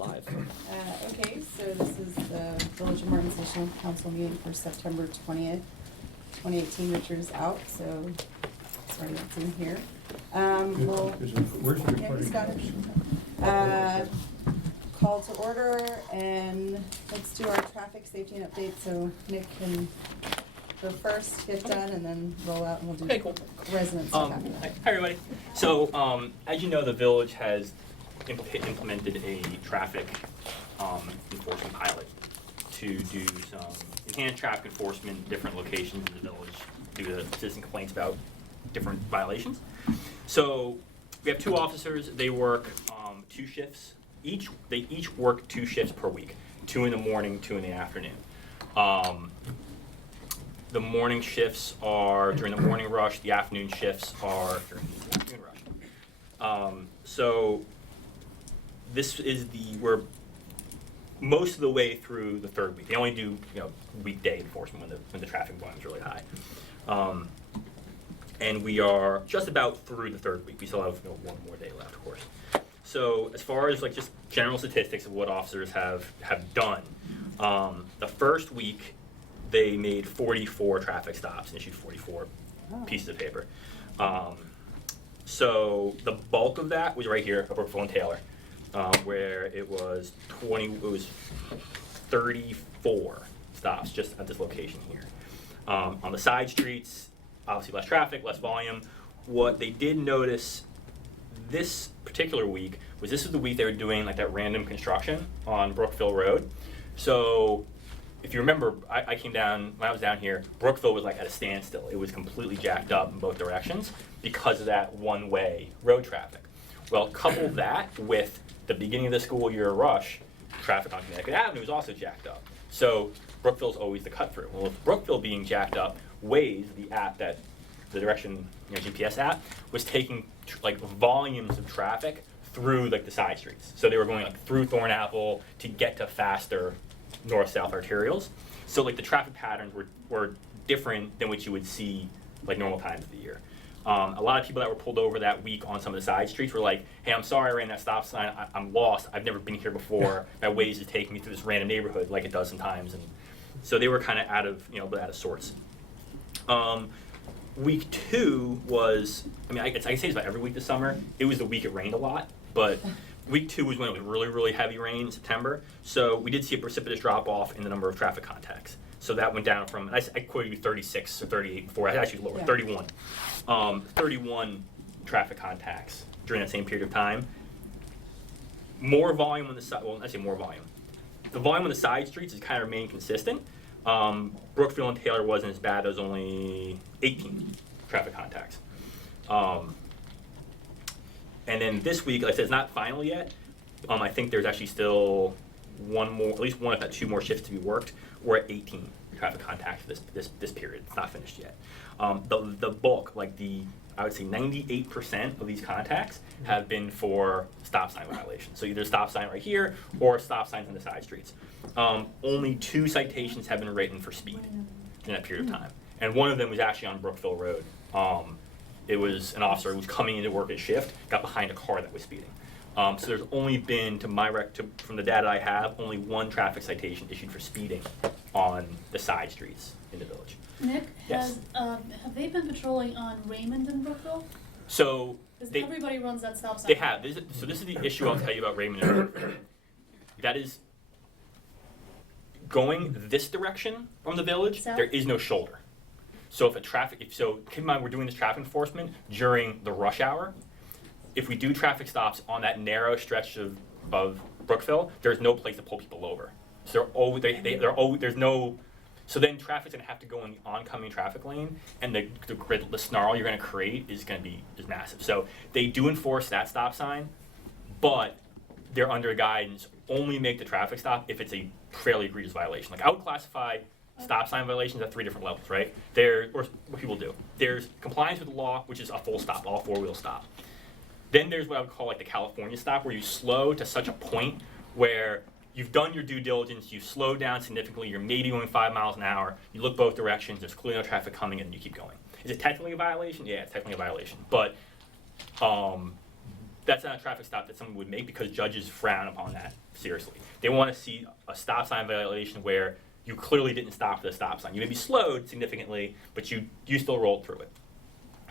live. Okay, so this is the Village of Martin Sessional Council meeting for September 20th, 2018. Richard is out, so sorry that's in here. Where's the Yeah, recording? he's got it. Call to order, and let's do our traffic safety and update, so Nick can go first, get done, and then roll out, and we'll do Okay, cool. residents stuff after that. Hi everybody. So as you know, the village has implemented a traffic enforcement pilot to do some enhanced traffic enforcement in different locations in the village due to citizen complaints about different violations. So we have 2 officers. They work 2 shifts each. They each work 2 shifts per week, 2 in the morning, 2 in the afternoon. The morning shifts are during the morning rush. The afternoon shifts are during the afternoon rush. So this is we're most of the way through the 3rd week. They only do weekday enforcement when the traffic volume is really high. And we are just about through the 3rd week. We still have 1 more day left, of course. So as far as just general statistics of what officers have done, the first week they made 44 traffic stops and issued 44 pieces of paper. So the bulk of that was right here at Brookville and Taylor, where it was 34 stops just at this location here. On the side streets, obviously less traffic, less volume. What they did notice this particular week was this is the week they were doing that random construction on Brookville Road. So if you remember, I came down, when I was down here, Brookville was at a standstill. It was completely jacked up in both directions because of that one-way road traffic. Well, couple that with the beginning of the school year rush, traffic on Connecticut Avenue was also jacked up. So Brookville's always the cut through. Well, with Brookville being jacked up, Waze, the app that the direction GPS app, was taking volumes of traffic through the side streets. So they were going through Thornapple to get to faster north-south arterials. So the traffic patterns were different than what you would see normal times of the year. A lot of people that were pulled over that week on some of the side streets were like, hey, I'm sorry I ran that stop sign. I'm lost. I've never been here before. That Waze is taking me through this random neighborhood like it does sometimes. And so they were kind of out of sorts. Week 2 was, I can say it's about every week this summer. It was the week it rained a lot, but week 2 was when it was really, really heavy rain in September. So we did see a precipitous drop off in the number of traffic contacts. So that went down from, I quoted you 36 or 38 before, actually lower, 31. 31 traffic contacts during that same period of time. More volume on the side, well, I say more volume. The volume on the side streets has kind of remained consistent. Brookville and Taylor wasn't as bad. There was only 18 traffic contacts. And then this week, like I said, it's not final yet. I think there's actually still at least one, if not 2 more shifts to be worked. We're at 18 traffic contacts this period. It's not finished yet. The bulk, I would say 98% of these contacts have been for stop sign violations. So either a stop sign right here or stop signs on the side streets. Only 2 citations have been written for speed in that period of time. And one of them was actually on Brookville Road. It was an officer who was coming into work at shift, got behind a car that was speeding. So there's only been, from the data I have, only 1 traffic citation issued for speeding on the side streets in the village. Nick, Yes. have they been patrolling on Raymond and Brookville? So Because everybody runs that stop sign. they have. So this is the issue I'll tell you about Raymond and Brookville. That is going this direction from the village. South? There is no shoulder. So keep in mind we're doing this traffic enforcement during the rush hour. If we do traffic stops on that narrow stretch of Brookville, there's no place to pull people over. So there's no. So then traffic's gonna have to go in the oncoming traffic lane, and the snarl you're gonna create is massive. So they do enforce that stop sign, but they're under guidance. Only make the traffic stop if it's a fairly egregious violation. I would classify stop sign violations at 3 different levels, right? Or what people do. There's compliance with the law, which is a full stop, all 4-wheel stop. Then there's what I would call the California stop, where you slow to such a point where you've done your due diligence, you've slowed down significantly, you're maybe going 5 miles an hour, you look both directions, there's clearly no traffic coming, and you keep going. Is it technically a violation? Yeah, it's technically a violation. But that's not a traffic stop that someone would make because judges frown upon that seriously. They want to see a stop sign violation where you clearly didn't stop the stop sign. You may be slowed significantly, but you still rolled through it.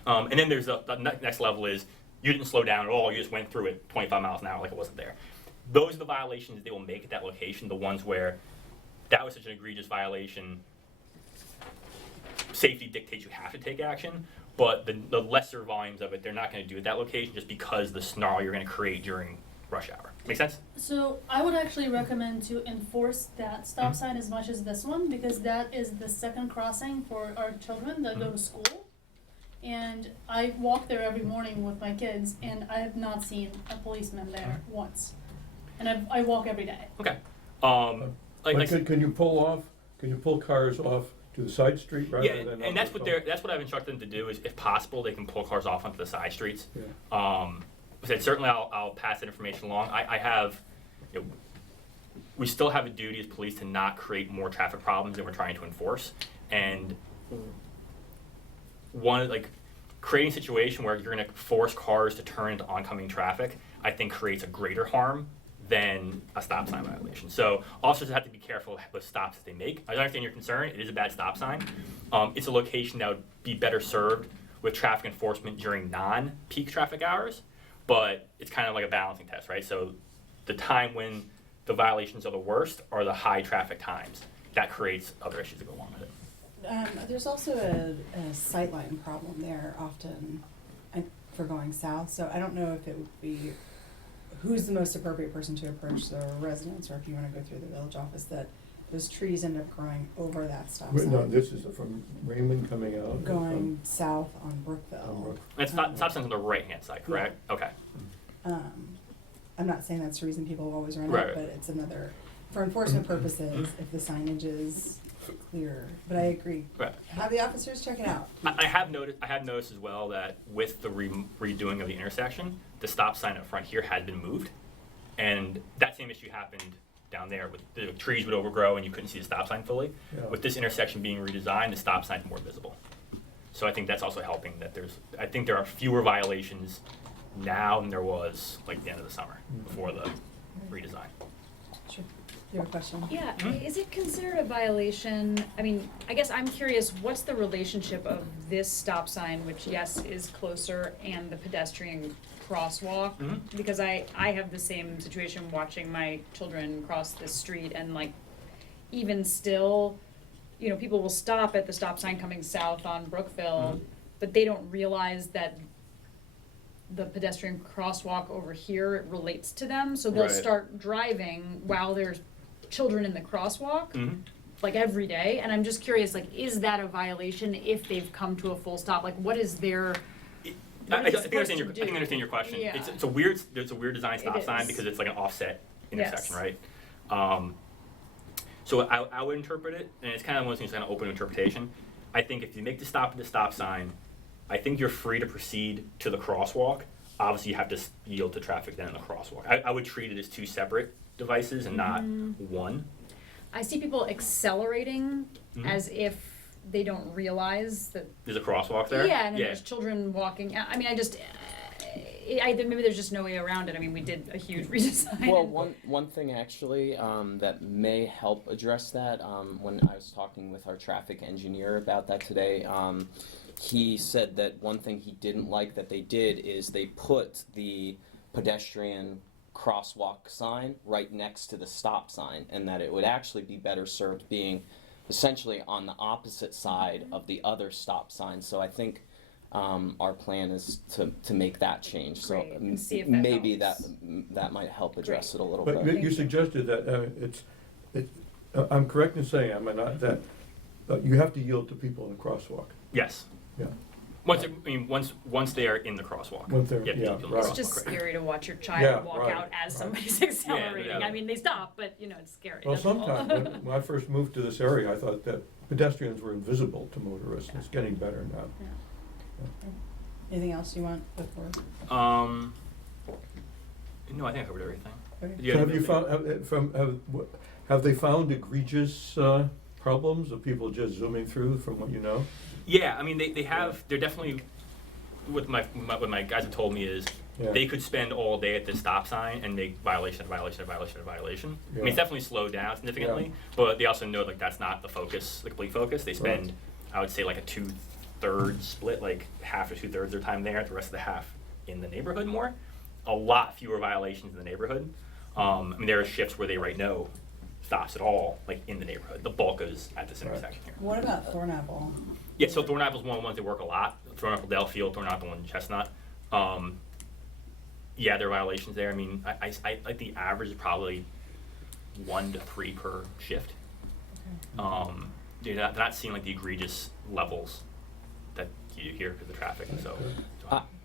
And then there's the next level is you didn't slow down at all. You just went through it 25 miles an hour like it wasn't there. Those are the violations they will make at that location, the ones where that was such an egregious violation. Safety dictates you have to take action, but the lesser volumes of it, they're not going to do at that location just because the snarl you're going to create during rush hour. Make sense? So I would actually recommend to enforce that stop sign as much as this one, because that is the second crossing for our children that go to school. And I walk there every morning with my kids, and I have not seen a policeman there once. And I walk every day. Okay. Can you pull cars off to the side street rather Yeah, than? and that's what I've instructed them to do is, if possible, they can pull cars off onto the side streets. Yeah. Said certainly I'll pass that information along. I have, we still have a duty as police to not create more traffic problems than we're trying to enforce. And creating a situation where you're going to force cars to turn into oncoming traffic, I think creates a greater harm than a stop sign violation. So officers have to be careful with stops that they make. I understand your concern. It is a bad stop sign. It's a location that would be better served with traffic enforcement during non-peak traffic hours, but it's kind of like a balancing test, right? So the time when the violations are the worst are the high traffic times. That creates other issues that go along with it. There's also a sightline problem there often for going south, so I don't know if it would be, who's the most appropriate person to approach the residents, or if you wanna go through the village office, that those trees end up growing over that stop Wait, sign. no, this is from Raymond coming out? or Going south on Brookville. from Brook? And stop sign's on the right-hand side, correct? Okay. I'm not saying that's the reason people always run Right, out, right. but it's another, for enforcement purposes, if the signage is clear, but I agree. Right. Have the officers check it out. I have noticed as well that with the redoing of the intersection, the stop sign up front here had been moved, and that same issue happened down there. With the trees would overgrow and you couldn't see the stop sign fully. Yeah. With this intersection being redesigned, the stop sign's more visible. So I think that's also helping that I think there are fewer violations now than there was like the end of the summer before the redesign. Sure. You have a question? Yeah, Mhm. is it considered a violation? I mean, I guess I'm curious, what's the relationship of this stop sign, which yes, is closer, and the pedestrian crosswalk? Mhm. Because I have the same situation watching my children cross the street, and like, even still, people will stop at the stop sign coming south on Brookville, Mhm. but they don't realize that the pedestrian crosswalk over here relates to them, so they'll Right. start driving while there's children in the crosswalk, Mhm. like every day, and I'm just curious, like, is that a violation if they've come to a full stop? Like, what is their, I What is it think I understand supposed to I do? understand your question. Yeah. It's a weird design stop It sign is. because it's like an offset intersection, Yes. right? So I would interpret it, and it's kind of one of those things kind of open to interpretation. I think if you make the stop at the stop sign, I think you're free to proceed to the crosswalk. Obviously, you have to yield to traffic then in the crosswalk. I would treat it as two separate devices and not one. I see people accelerating Mhm. as if they don't realize that, There's a crosswalk there. yeah, and then there's children walking, I mean, maybe there's just no way around it. I mean, we did a huge redesign. Well, and- one thing actually that may help address that, when I was talking with our traffic engineer about that today, he said that one thing he didn't like that they did is they put the pedestrian crosswalk sign right next to the stop sign, and that it would actually be better served being essentially on the opposite side of the other stop sign. So I think our plan is to make that change. So Great, and see if that maybe helps. that might help address it a little But bit. you suggested that I'm correct in saying, am I not, that you have to yield to people in the crosswalk? Yes. Yeah. Once they are in the crosswalk. Once they're- you have to yeah, yield to the right. It's just crosswalk, right. scary to watch your Yeah, child walk right, out as right. somebody's accelerating. yeah. I mean, they stop, but it's scary. Well, that's all. sometimes, when I first moved to this area, I thought that pedestrians were invisible to motorists. It's getting better now. Anything else you want before? No, I think I covered everything. Okay. Do you So have have you anything? have they found egregious problems of people just zooming through from what you know? Yeah, I mean, they're definitely, what my guys have told me is, Yeah. they could spend all day at this stop sign and make violation, I mean, Yeah. it's definitely slowed down significantly, Yeah. but they also know like that's not the focus, the complete focus. They spend, I would say, like a 2/3 split, like half or 2/3 of their time there, the rest of the half in the neighborhood more. A lot fewer violations in the neighborhood. I mean, there are shifts where they write no stops at all, like in the neighborhood. The bulk is at this Right. intersection here. What about Thornapple? Yeah, so Thornapple's one of the ones that work a lot. Thornapple, Delfield, Thornapple, and Chestnut. Yeah, there are violations there. I mean, I like the average is probably 1 to 3 per shift. They're not seeing like the egregious levels that you hear because of traffic. So,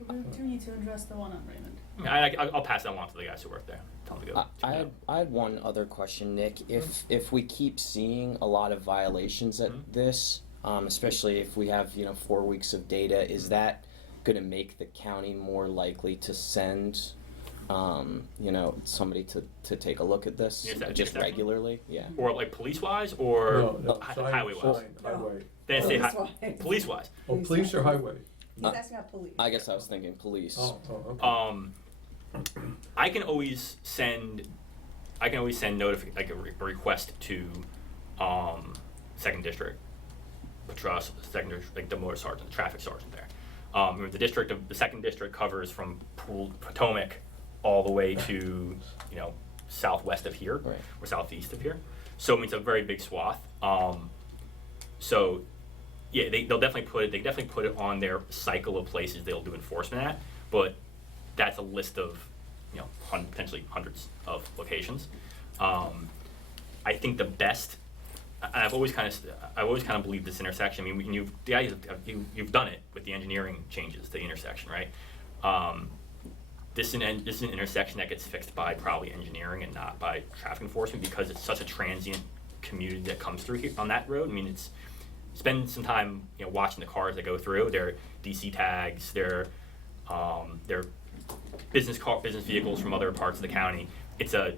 We do need to address the one on Raymond. I mean, I'll pass that along to the guys who work there. Tell them to go. I had one other question, Nick. If we keep seeing a lot of violations at this, especially if we have 4 weeks of data, is that going to make the county more likely to send somebody to take a look at this Yes, that- just yes, that- regularly? Yeah. Or like police wise, or No, sign- highway wise. sign, highway. Then say Police-wise. police wise. Oh, police or highway? He's asking about police. I guess I was thinking police. Oh, okay. I can always send like a request to second district patrol, second district, like the motor sergeant, the traffic sergeant there. The second district covers from Potomac all the way to southwest of here, Right. or southeast of here. So I mean, it's a very big swath. So yeah, they'll definitely put it on their cycle of places they'll do enforcement at, but that's a list of potentially hundreds of locations. I think the best, and I've always kind of believed this intersection. I mean, you've done it with the engineering changes to the intersection, right? This is an intersection that gets fixed by probably engineering and not by traffic enforcement, because it's such a transient community that comes through here on that road. I mean, spend some time watching the cars that go through. They're DC tags. They're business vehicles from other parts of the county. It's a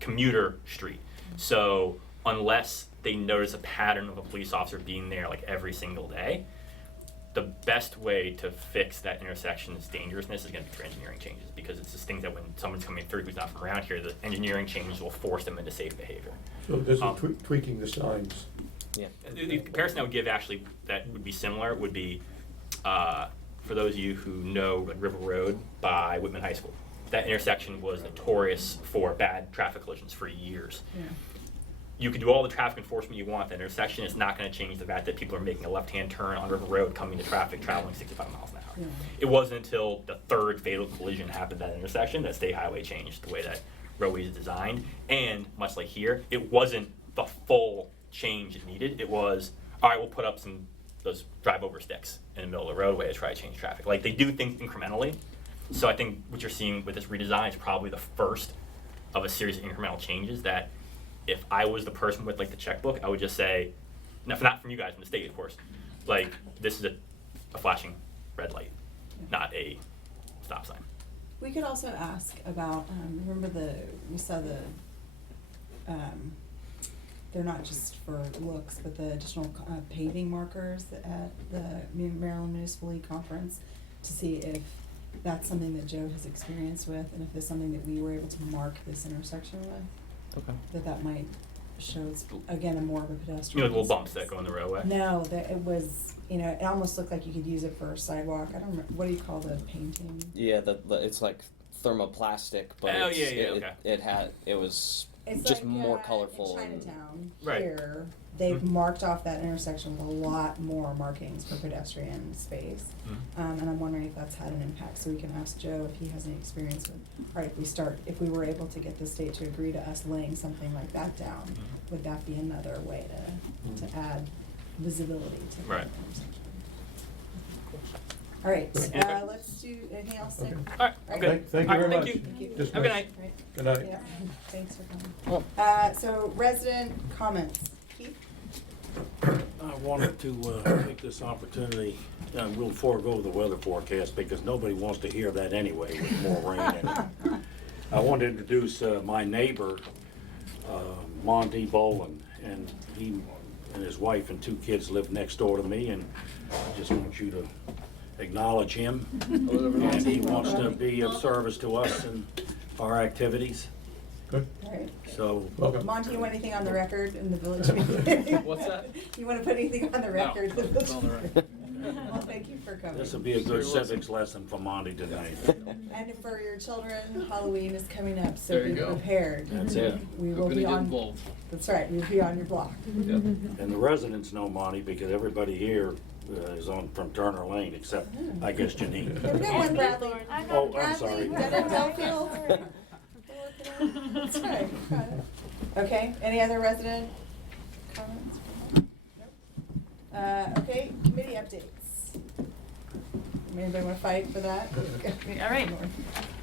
commuter street. So unless they notice a pattern of a police officer being there like every single day, the best way to fix that intersection's dangerousness is going to be through engineering changes, because it's just things that when someone's coming through who's not from around here, the engineering changes will force them into safe behavior. So this is tweaking the signs. Yeah. The comparison I would give actually that would be similar would be for those of you who know River Road by Whitman High School. That intersection was notorious for bad traffic collisions for years. Yeah. You can do all the traffic enforcement you want at that intersection. It's not going to change the fact that people are making a left-hand turn on River Road coming to traffic traveling 65 miles an hour. Yeah. It wasn't until the third fatal collision happened at that intersection that State Highway changed the way that roadways is designed. And much like here, it wasn't the full change it needed. It was, all right, we'll put up those drive-over sticks in the middle of the roadway to try to change traffic. Like, they do things incrementally. So I think what you're seeing with this redesign is probably the first of a series of incremental changes that, if I was the person with like the checkbook, I would just say, not from you guys, from the state, of course, like, this is a flashing red light, not a stop sign. We could also ask about, remember we saw they're not just for looks, but the additional paving markers at the Maryland Municipal League Conference, to see if that's something that Joe has experience with, and if there's something that we were able to mark this intersection with, Okay. that might show it's, again, a more of a You pedestrian. know, like little bumps that go in the roadway? No, it was, it almost looked like you could use it for a sidewalk. I don't remember, what do you call the painting? Yeah, it's like thermoplastic, but Oh, yeah, okay. it was It's just like, more in colorful. Chinatown, Right. here, they've Mhm. marked off that intersection with a lot more markings for pedestrian space. Mhm. And I'm wondering if that's had an impact, so we can ask Joe if he has any experience with, all right, if we were able to get the state to agree to us laying something like that down, Mhm. would that be another way to add visibility to the Right. intersection? All right, Okay. let's do, anything else, Nick? All right, Right. okay. Thank you All right, very much. Thank you. Dismissed. Have a good night. Right. Good night. Yeah, thanks for coming. Well- So resident comments, Keith? I wanted to take this opportunity, and we'll forego the weather forecast because nobody wants to hear that anyway with more rain in it. I want to introduce my neighbor, Monty Boland, and he and his wife and 2 kids live next door to me, and I just want you to acknowledge him, and he wants to be of service to us in our activities, Good, Alright. so. welcome. Monty, you want anything on the record in the village meeting? What's that? You wanna put anything on the record? in the village it's on the meeting? record. Well, thank you for coming. This will be a good civics lesson for Monty tonight. And for your children, Halloween is coming up, so There you be go. prepared. That's it. We We're will gonna be get on, involved. that's right, we'll be on your block. Yep. And the residents know Monty because everybody here is from Turner Lane, except, I guess, Janine. Have a good one, Bradley. Oh, I'm sorry. Bradley, Delfield. That's right. Okay, any other resident comments? Nope. Okay, committee updates. Anybody wanna fight for that? All right.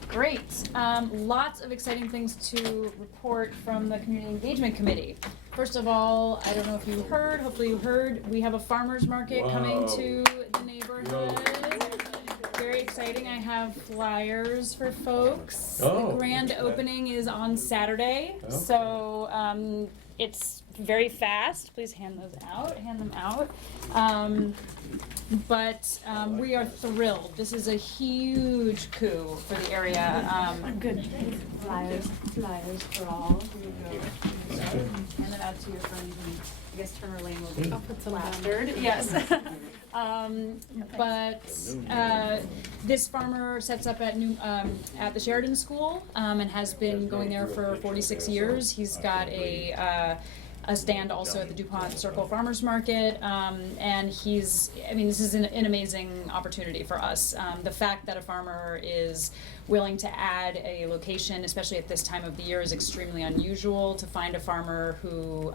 Great. Lots of exciting things to report from the Community Engagement Committee. First of all, I don't know if you heard, hopefully you heard, we have a farmer's market coming Wow. to the neighborhood. Very exciting. I have flyers for folks. Oh. The grand opening is on Saturday, Okay. so it's very fast. Please hand those out. Hand them out. But we are thrilled. This is a huge coup for the area. Good. Flyers for all. Hand them out to your friends, and I guess Turner Lane will be plastered. Yes. But this farmer sets up at at the Sheridan School and has been going there for 46 years. He's got a stand also at the DuPont Circle Farmers Market, and this is an amazing opportunity for us. The fact that a farmer is willing to add a location, especially at this time of the year, is extremely unusual. To find a farmer who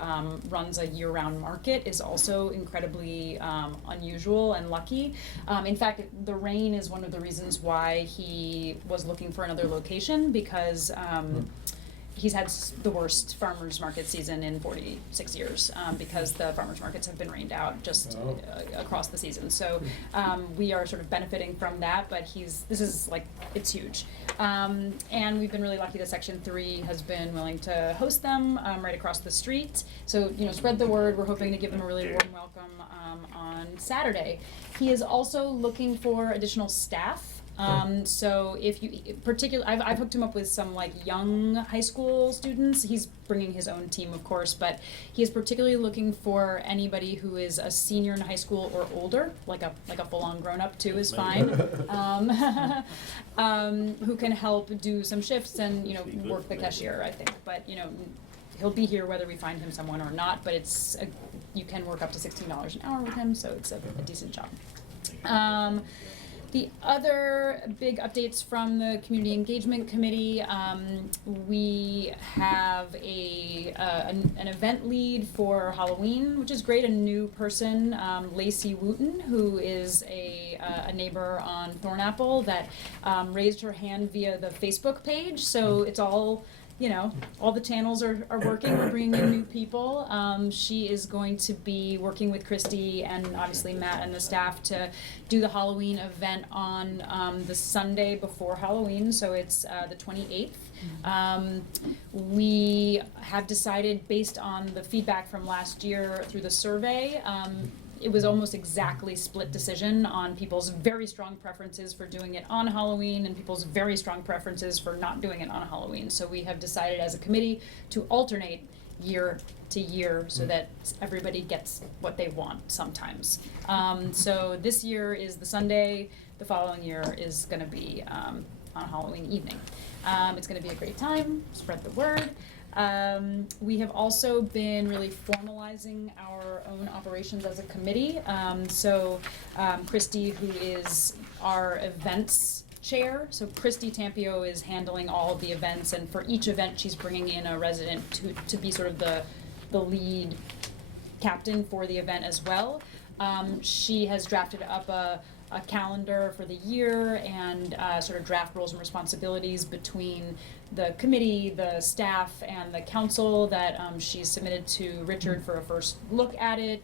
runs a year-round market is also incredibly unusual and lucky. In fact, the rain is one of the reasons why he was looking for another location, because he's had the worst farmers market season in 46 years because the farmers markets have been rained out just across the season. So we are sort of benefiting from that, but it's huge. And we've been really lucky that Section 3 has been willing to host them right across the street. So, spread the word. We're hoping to give them a really warm welcome on Saturday. He is also looking for additional staff. So if you I've hooked him up with some young high school students. He's bringing his own team, of course, but he is particularly looking for anybody who is a senior in high school or older, like a full-on grown-up too is fine, who can help do some shifts and work the cashier, I think. But he'll be here whether we find him someone or not. But you can work up to $16 an hour with him, so it's a decent job. The other big updates from the Community Engagement Committee, we have an event lead for Halloween, which is great, a new person, Lacey Wooten, who is a neighbor on Thornapple that raised her hand via the Facebook page, so it's all all the channels are working. We're bringing in new people. She is going to be working with Christy and obviously Matt and the staff to do the Halloween event on the Sunday before Halloween, so it's the 28th. We have decided, based on the feedback from last year through the survey, it was almost exactly split decision on people's very strong preferences for doing it on Halloween and people's very strong preferences for not doing it on Halloween. So we have decided as a committee to alternate year to year so that everybody gets what they want sometimes. So this year is the Sunday, the following year is going to be on Halloween evening. It's going to be a great time, spread the word. We have also been really formalizing our own operations as a committee. Christy, who is our events chair, so Christy Tampio is handling all of the events, and for each event she's bringing in a resident to be sort of the lead captain for the event as well. She has drafted up a calendar for the year and sort of draft roles and responsibilities between the committee, the staff, and the council that she's submitted to Richard for a first look at it.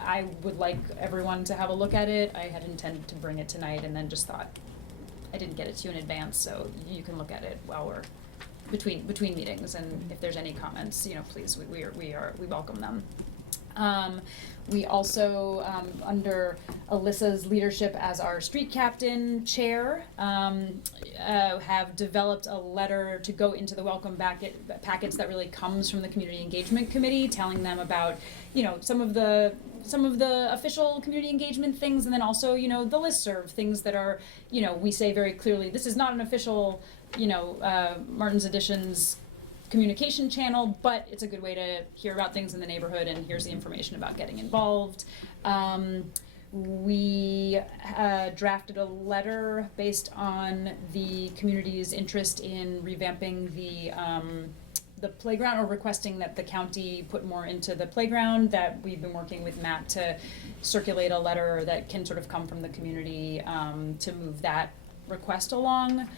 I would like everyone to have a look at it. I had intended to bring it tonight and then just thought I didn't get it to you in advance, so you can look at it while we're between meetings, and if there's any comments, please, we welcome them. We also, under Alyssa's leadership as our street captain chair, have developed a letter to go into the welcome packets that really comes from the Community Engagement Committee, telling them about, you know, some of the official community engagement things, and then also, you know, the listserv, things that are, you know, we say very clearly, this is not an official, you know, Martin's Editions communication channel, but it's a good way to hear about things in the neighborhood, and here's the information about getting involved. We drafted a letter based on the community's interest in revamping the playground, or requesting that the county put more into the playground, that we've been working with Matt to circulate a letter that can sort of come from the community to move that request along.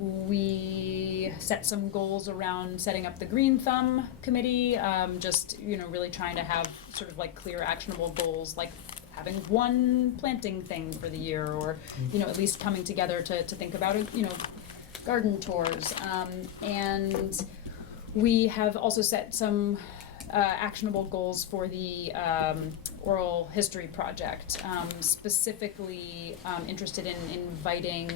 We set some goals around setting up the Green Thumb Committee, just, you know, really trying to have sort of like clear actionable goals, like having one planting thing for the year, or, you know, at least coming together to think about it, you know, garden tours. And we have also set some actionable goals for the oral history project, specifically interested in inviting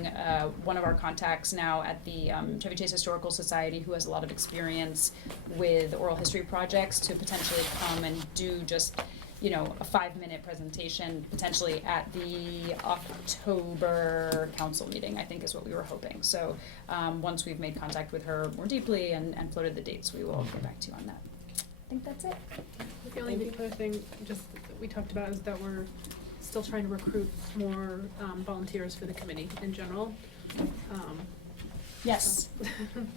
one of our contacts now at the Chevy Chase Historical Society, who has a lot of experience with oral history projects, to potentially come and do just, you know, a 5-minute presentation, potentially at the October council meeting, I think is what we were hoping. So once we've made contact with her more deeply and floated the dates, we will get back to you on that. I think that's it. The only other thing just that we talked about is that we're still trying to recruit more volunteers for the committee in general. Yes.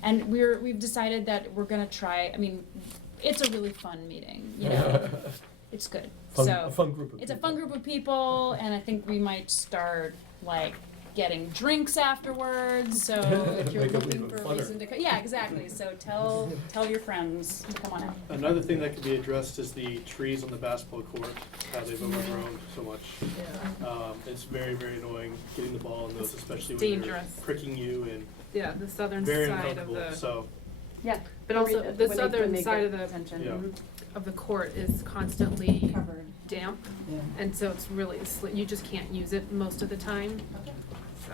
And we've decided that we're gonna try, I mean, it's a really fun meeting, you know. It's good. A fun group of people. It's a fun group of people, and I think we might start like getting drinks afterwards, so if you're Make it looking even for a funner. reason to come, yeah, exactly, so tell your friends to come on out. Another thing that could be addressed is the trees on the basketball court, how they've overgrown so much. It's very, very annoying getting the ball in those, especially when they're Dangerous. pricking you, and Yeah, the southern very side of uncomfortable, the, so. Yeah. but also the when southern they side get of the attention. Yeah. of the court is constantly Covered, damp, yeah. and so it's really you just can't use it most of the time. So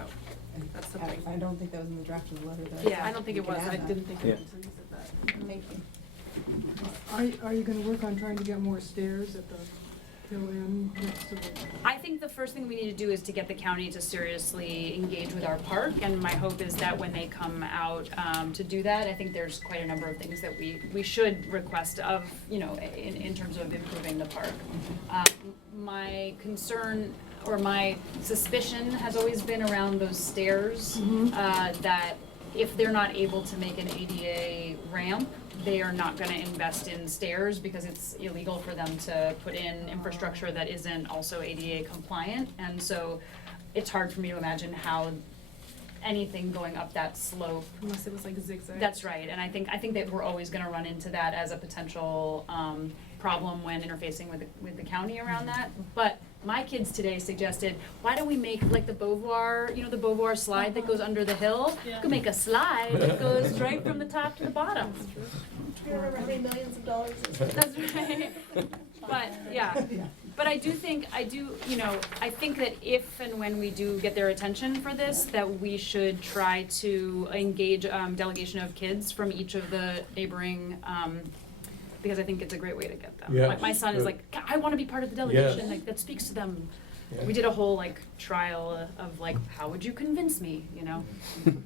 that's something. I don't think that was in the draft of the letter, though. Yeah, I don't think We it can was. add I that. didn't think Yeah. it was. You said that. Thank you. Are you gonna work on trying to get more stairs at the hill end next to the? I think the first thing we need to do is to get the county to seriously engage with our park, and my hope is that when they come out to do that, I think there's quite a number of things that we should request of, you know, in terms of improving the park. My concern or my suspicion has always been around those stairs, that if they're not able to make an ADA ramp, they are not gonna invest in stairs because it's illegal for them to put in infrastructure that isn't also ADA compliant. And so it's hard for me to imagine how anything going up that slope. Unless it was like zigzag. That's right, and I think that we're always gonna run into that as a potential problem when interfacing with the county around that. But my kids today suggested, why don't we make like the Beauvoir, you know, the Beauvoir slide that goes under the hill? Yeah. We could make a slide that goes right from the top to the bottom. Do you remember how many millions of dollars this was? That's right. But, yeah, but I think that if and when we do get their attention for this, that we should try to engage delegation of kids from each of the neighboring, because I think it's a great way to get them. Yeah, Like, my son is good. like, I wanna be part of the delegation, Yes. like, that speaks to them. Yeah. We did a whole like trial of like, how would you convince me, you know?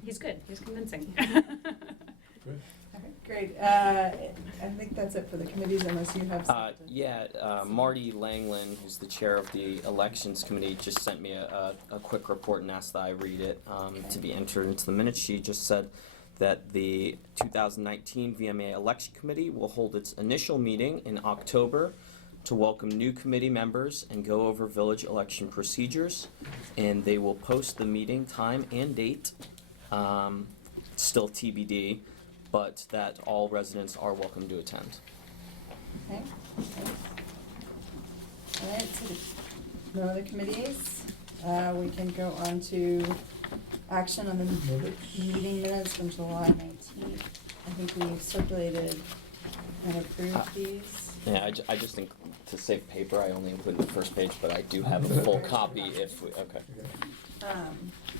He's good, he's convincing. Good. Okay, great. I think that's it for the committees unless you have something. Marty Langland, who's the chair of the elections committee, just sent me a quick report and asked that I read it to be entered into the minutes. She just said that the 2019 VMA election committee will hold its initial meeting in October to welcome new committee members and go over village election procedures, and they will post the meeting time and date, still TBD, but that all residents are welcome to attend. Okay. All right, so no other committees. We can go on to action on the Minutes. meeting minutes from July 19th. I think we circulated And approve these. Yeah, I just think to save paper, I only included the first page, but I do have a full copy if we, okay.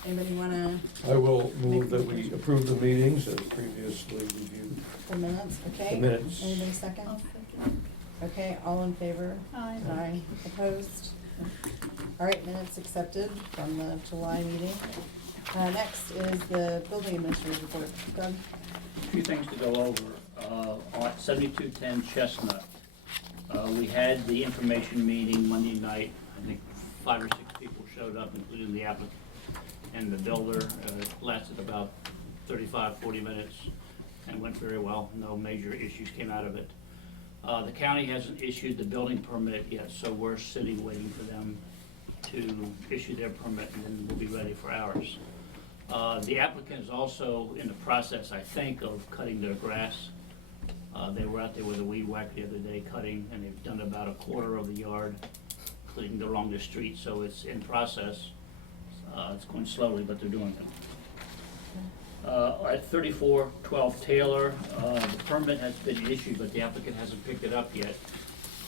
Anybody wanna, I will move that we approve the meetings as previously reviewed. the minutes, okay? The minutes. Anybody second? Okay, all in favor? Aye. Aye. Opposed? All right, minutes accepted from the July meeting. Next is the building administrator's report. Doug? A few things to go over. On 7210 Chestnut, we had the information meeting Monday night. I think 5 or 6 people showed up, including the applicant and the builder. It lasted about 35, 40 minutes and went very well. No major issues came out of it. The county hasn't issued the building permit yet, so we're sitting waiting for them to issue their permit, and then we'll be ready for ours. The applicant is also in the process, I think, of cutting their grass. They were out there with a weed whacker the other day cutting, and they've done about a quarter of the yard, including along the street, so it's in process. It's going slowly, but they're doing it. At 3412 Taylor, the permit has been issued, but the applicant hasn't picked it up yet.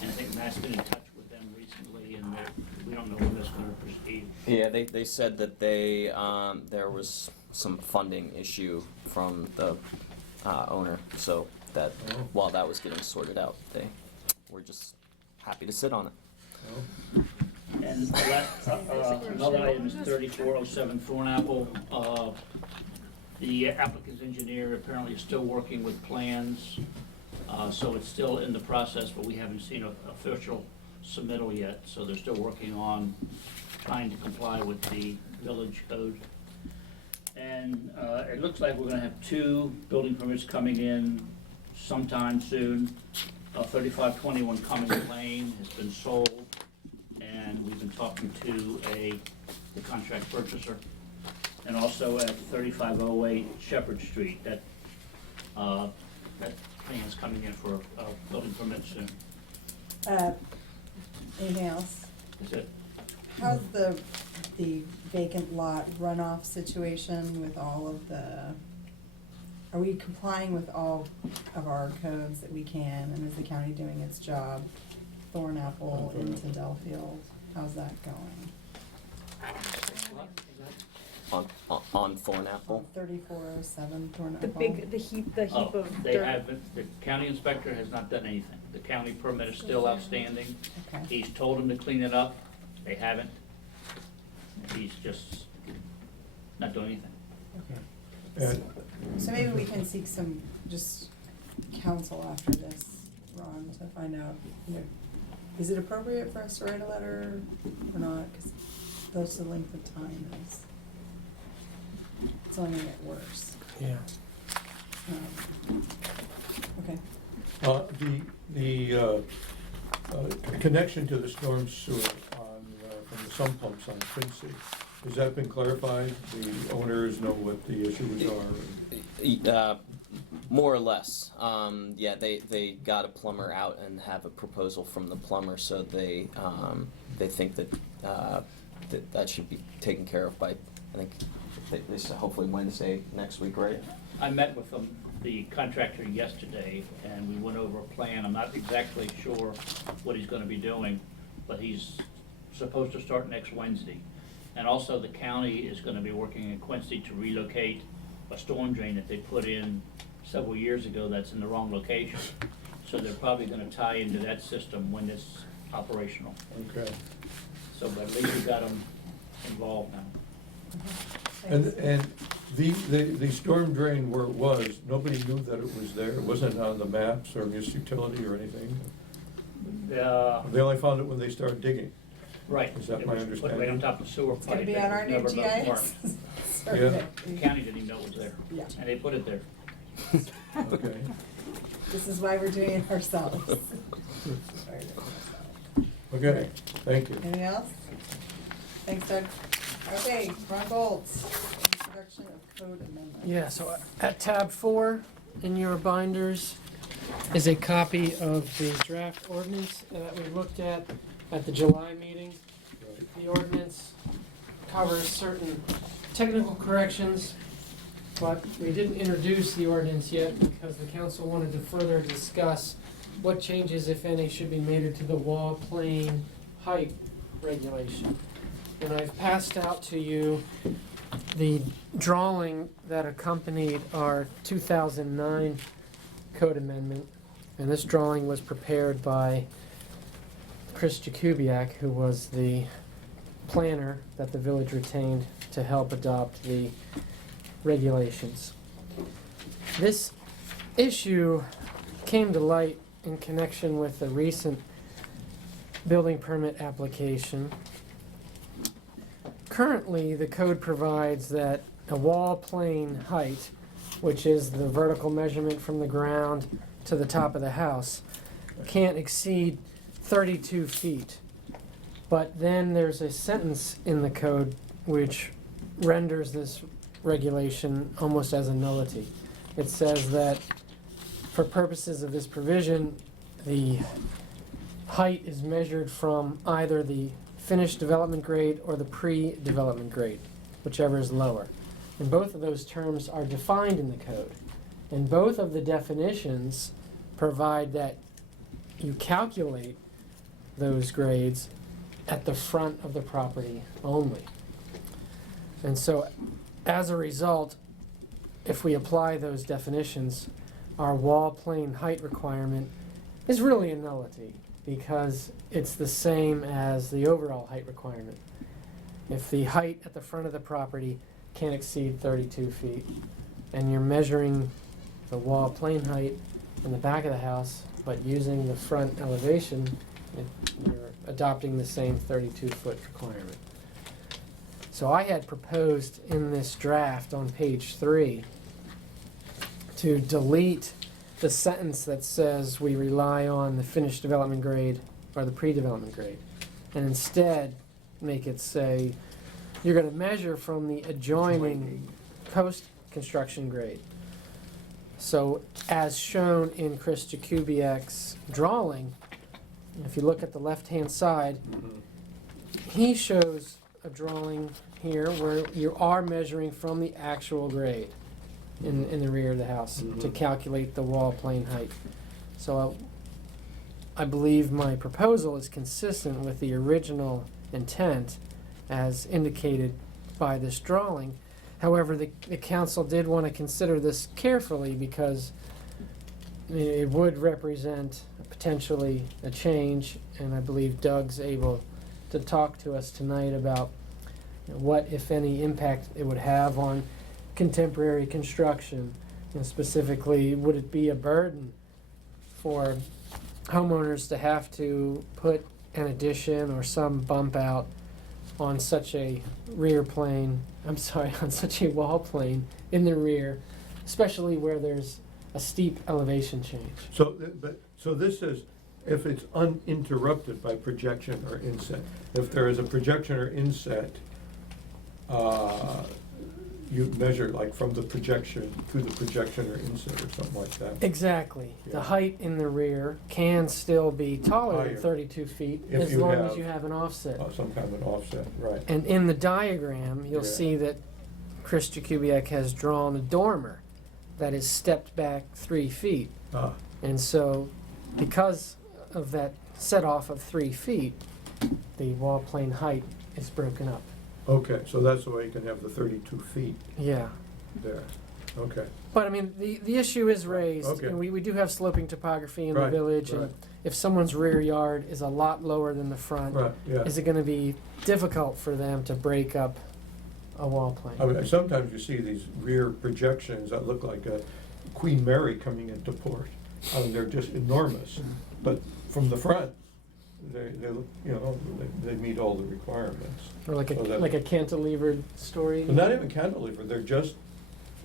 And I think Matt's been in touch with them recently, and we don't know when that's gonna proceed. Yeah, they said that they, there was some funding issue from the owner, so that while that was getting sorted out, they were just happy to sit on it. And another item is 3407 Thornapple. The applicant's engineer apparently is still working with plans, so it's still in the process, but we haven't seen an official submittal yet, so they're still working on trying to comply with the village code. And it looks like we're gonna have 2 building permits coming in sometime soon. 3521 Cummings Lane has been sold, and we've been talking to the contract purchaser. And also at 3508 Shepherd Street, that thing is coming in for a building permit soon. Anything else? That's it. How's the vacant lot runoff situation with all of are we complying with all of our codes that we can, and is the county doing its job? Thornapple into Delafield, how's that going? On Thornapple? 3407 Thornapple. The heap Oh, of they dirt. haven't, the county inspector has not done anything. The county permit is still outstanding. Okay. He's told them to clean it up. They haven't. He's just not doing anything. And So maybe we can seek some, just counsel after this, Ron, to find out, is it appropriate for us to write a letter or not? Because the length of time is, it's only gonna get worse. Yeah. Okay. the connection to the storm sewer on, from the sump pumps on Quincy, has that been clarified? The owners know what the issues are? More or less. Yeah, they got a plumber out and have a proposal from the plumber, so they think that that should be taken care of by, I think, they said hopefully Wednesday next week, right? I met with the contractor yesterday, and we went over a plan. I'm not exactly sure what he's gonna be doing, but he's supposed to start next Wednesday. And also, the county is gonna be working in Quincy to relocate a storm drain that they put in several years ago that's in the wrong location. So they're probably gonna tie into that system when it's operational. Okay. So, but at least we got them involved now. And the storm drain where it was, nobody knew that it was there? It wasn't on the maps or municipality or anything? They only found it when they started digging? Right. Is that It my was put understanding? right on top of the sewer It's pipe. gonna be that on was our new never GIS. marked. survey. The county didn't even know it was there. Yeah. And they put it there. Okay. This is why we're doing it ourselves. This is why we're doing it ourselves. Okay, thank you. Anything else? Thanks, Doug. Okay, Ron Golds, introduction of code amendment. Yeah, so at tab 4 in your binders is a copy of the draft ordinance that we looked at the July meeting. The ordinance covers certain technical corrections but we didn't introduce the ordinance yet because the council wanted to further discuss what changes, if any, should be made to the wall plane height regulation. And I've passed out to you the drawing that accompanied our 2009 code amendment. And this drawing was prepared by Chris Jakubiak, who was the planner that the village retained to help adopt the regulations. This issue came to light in connection with a recent building permit application. Currently, the code provides that a wall plane height, which is the vertical measurement from the ground to the top of the house, can't exceed 32 feet. But then there's a sentence in the code which renders this regulation almost as a nullity. It says that for purposes of this provision, the height is measured from either the finished development grade or the pre-development grade, whichever is lower. And both of those terms are defined in the code. And both of the definitions provide that you calculate those grades at the front of the property only. And so, as a result, if we apply those definitions, our wall plane height requirement is really a nullity because it's the same as the overall height requirement. If the height at the front of the property can't exceed 32 feet, and you're measuring the wall plane height in the back of the house, but using the front elevation, you're adopting the same 32-foot requirement. So I had proposed in this draft on page 3 to delete the sentence that says we rely on the finished development grade or the pre-development grade, and instead make it say you're going to measure from the adjoining post-construction grade. So as shown in Chris Jakubiak's drawing, if you look at the left-hand side, he shows a drawing here where you are measuring from the actual grade in the rear of the house to calculate the wall plane height. So I believe my proposal is consistent with the original intent as indicated by this drawing. However, the council did want to consider this carefully because it would represent potentially a change, and I believe Doug's able to talk to us tonight about what, if any, impact it would have on contemporary construction. Specifically, would it be a burden for homeowners to have to put an addition or some bump out on such a on such a wall plane in the rear, especially where there's a steep elevation change? So this is if it's uninterrupted by projection or inset. If there is a projection or inset, you measure like from the projection to the projection or inset or something like that. Exactly. Yeah. The height in the rear can still be taller than Higher. 32 feet If as you long have, as you have an offset. Some kind of an offset, right. And in the diagram, you'll Yeah. see that Chris Jakubiak has drawn a dormer that is stepped back 3 feet. Ah, And so, because of that set off of 3 feet, the wall plane height is broken up. okay, so that's the way you can have the 32 feet Yeah. there. Okay, But I mean, the issue is raised. Okay. And we do have sloping topography in Right, the village. right. And if someone's rear yard is a lot lower than the front, right, yeah. is it going to be difficult for them to break up a wall plane? I mean, sometimes you see these rear projections that look like a Queen Mary coming into port. I mean, they're just enormous. But from the front, they look, they meet all the requirements. Or like So that- like a cantilevered story? But not even cantilever, they're just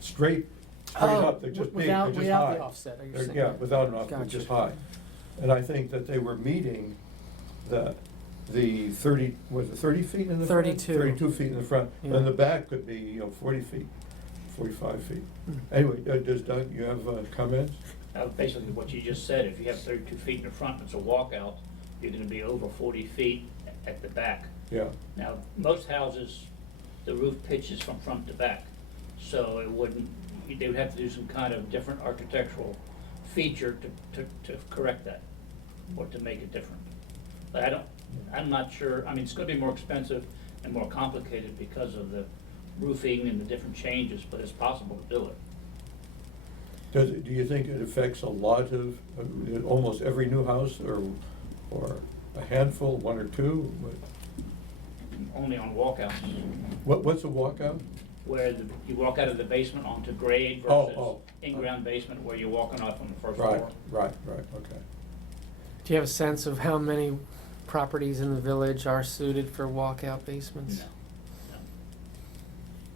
straight up, they're just big, they're just without high. the offset, are you They're- saying? Yeah, without an offset, they're Gotcha. just high. And I think that they were meeting the 30, was it 30 feet in the front? 32. 32 feet in the front, Yeah. and the back could be, 40 feet, 45 feet. Hmm. Anyway, does Doug, you have comments? Basically what you just said, if you have 32 feet in the front, it's a walkout, you're gonna be over 40 feet at the back. Yeah, Now, most houses, the roof pitches from front to back, so it wouldn't they would have to do some kind of different architectural feature to correct that, or to make it different. But I'm not sure, I mean, it's gonna be more expensive and more complicated because of the roofing and the different changes, but it's possible to do it. Do you think it affects a lot of, almost every new house, or a handful, one or two? Only on walkouts, What's a walkout? where you walk out of the basement onto grade Oh, versus oh. in-ground basement where you're walking off on the first Right, floor. right, okay. Do you have a sense of how many properties in the village are suited for walkout basements?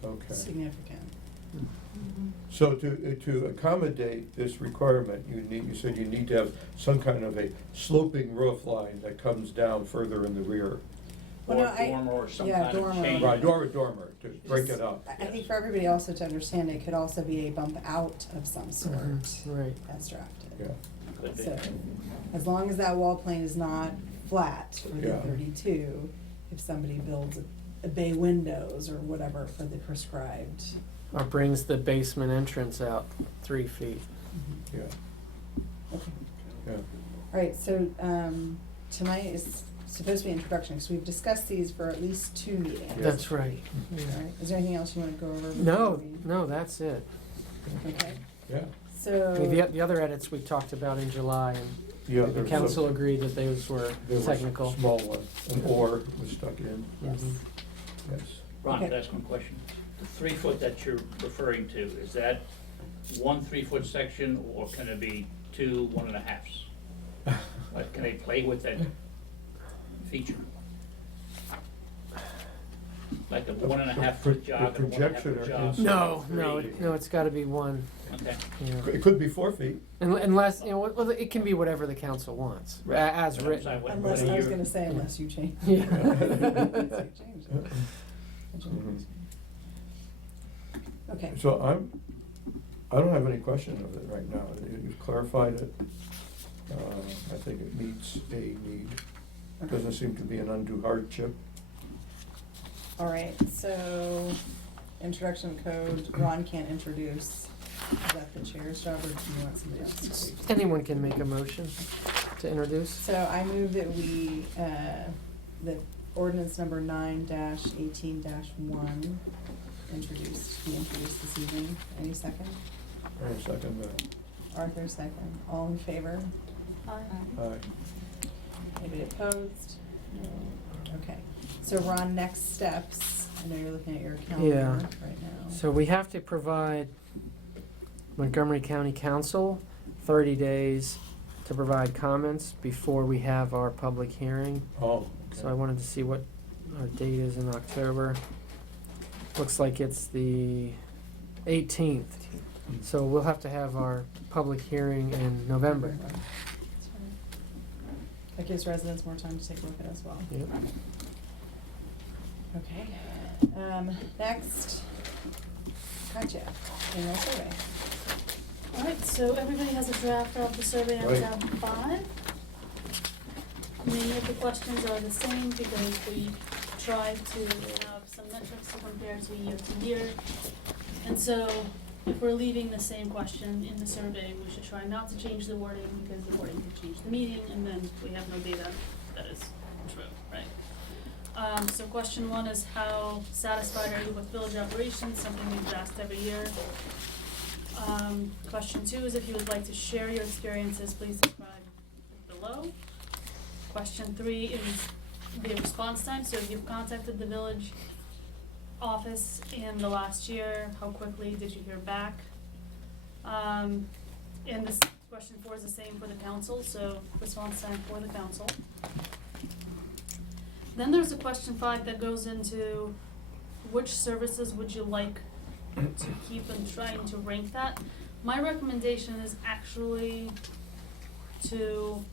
No. Okay. Significant. So to accommodate this requirement, you said you need to have some kind of a sloping roof line that comes down further in the rear. Well, Or no, dormer or some yeah, kind of dormer. change. Right, dormer, to break Just- it up. I think for everybody also to understand, it could also be a bump out of some sort Right. as drafted. Yeah, Could be. So, as long as that wall plane is not flat for the Yeah. 32, if somebody builds a bay windows or whatever for the prescribed. Or brings the basement entrance out 3 feet. yeah, Okay. yeah. All right, so tonight is supposed to be introduction, because we've discussed these for at least 2 meetings. That's right. All right, is there anything else you want to go over? before No, we- no, that's it. Okay, Yeah, so. I mean, the other edits we talked about in July, and yeah. the there's council some- agreed that those were there was technical. a small one, an or was stuck in, Yes. Mhm. yes. Ron, Okay. can I ask one question? The 3-foot that you're referring to, is that one 3-foot section, or can it be 2 1.5s? Like, can they play with that feature? Like a 1.5-foot jog The and a 1.5-foot projection jog? is- No, Three. no, it's gotta be one, Okay, yeah. It could be 4 feet. Unless, you know, well, it can be whatever the council wants, as But I'm written. sorry, what- Unless, what I are was your- gonna say unless you change. Yeah. Unless you change it. Mhm. Okay, So I don't have any question of it right now. You've clarified it. I think it meets a need. Doesn't seem to be an undue hardship. all right, so introduction code, Ron can't introduce. Is that the chair's job, or do you want somebody else to do? Anyone can make a motion to introduce. So I move that we, that ordinance number 9-18-1 be introduced this evening. Any second? I second that. Arthur, second. All in favor? Aye. Anybody opposed? No. Okay. So Ron, next steps. I know you're looking at your calendar Yeah. right now. So we have to provide Montgomery County Council 30 days to provide comments before we have our public hearing. Oh. So I wanted to see what our date is in October. Looks like it's the 18th. So we'll have to have our public hearing in November. That's fine. That gives residents more time to take a look at it as well. Yep. Okay. Next, Katja, annual survey. Alright, so everybody has a draft of the survey on Right. tab 5. Many of the questions are the same because we tried to have some metrics to compare to year. And so if we're leaving the same question in the survey, we should try not to change the wording because the wording could change the meaning and then we have no data that is true, right? So question 1 is how satisfied are you with village operations, something we've asked every year. Question 2 is if you would like to share your experiences, please subscribe below. Question 3 is the response time, so if you've contacted the village office in the last year, how quickly did you hear back? And this question 4 is the same for the council, so response time for the council. Then there's a question 5 that goes into which services would you like to keep and trying to rank that. My recommendation is actually to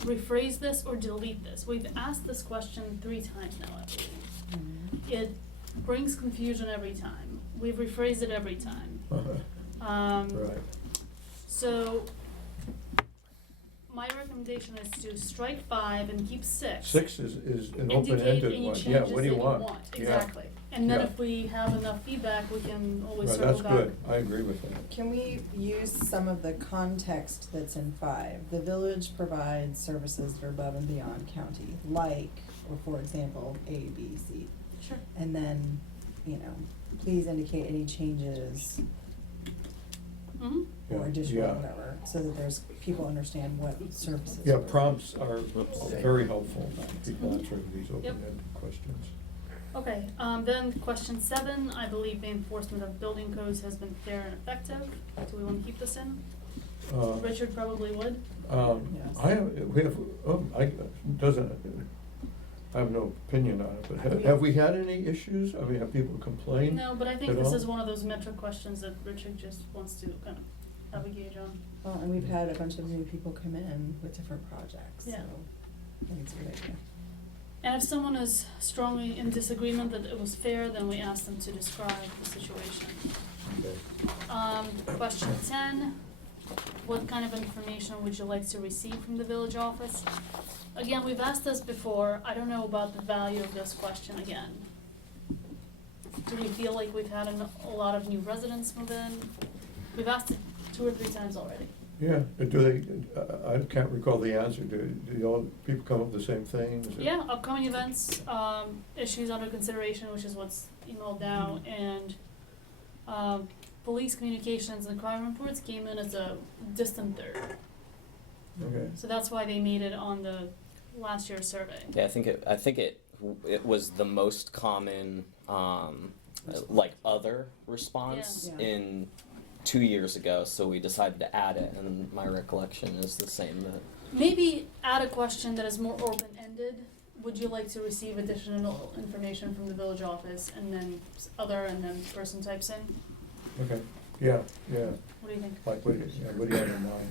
rephrase this or delete this. We've asked this question 3 times now, I believe. It brings confusion every time. We've rephrased it every time. Right. So my recommendation is to strike 5 and keep 6. 6 is an Indicate open-ended any one. changes Yeah, what do you that want? Yeah. Exactly. And then Yeah. if we have enough feedback, we can always Right, circle that's back. good, I agree with that. Can we use some of the context that's in 5? The village provides services that are above and beyond county, like, or for example, A, B, C. Sure. And then, please indicate any changes Mm-hmm. or Yeah, additional, yeah. whatever, so that people understand what services. Yeah, we're- prompts are very helpful, people answering these Yep. open-ended questions. Okay, then question 7, I believe the enforcement of building codes has been fair and effective. Do we wanna keep this in? Uh, Richard probably would. Yes. I have no opinion on it, but have we had any issues? I mean, have people complained? No, but I think at this all? is one of those metric questions that Richard just wants to kind of have a gauge on. Well, and we've had a bunch of new people come in with different projects, so Yeah. I think it's a good idea. And if someone is strongly in disagreement that it was fair, then we ask them to describe the situation. Okay. Question 10, what kind of information would you like to receive from the village office? Again, we've asked this before, I don't know about the value of this question again. Do we feel like we've had a lot of new residents move in? We've asked it 2 or 3 times already. Yeah, do they, I can't recall the answer, do all people come up with the same things? or- Yeah, upcoming events, issues under consideration, which is what's emailed now, and police communications and crime reports came in as a distant third. Okay, So that's why they made it on the last year's survey. Yeah, I think it was the most common like other response Yeah. in 2 years ago, so we decided to add it, and my recollection is the same. That Maybe add a question that is more open-ended. Would you like to receive additional information from the village office, and then other, and then person types in? okay, yeah, What do you think? like, what do you have in mind?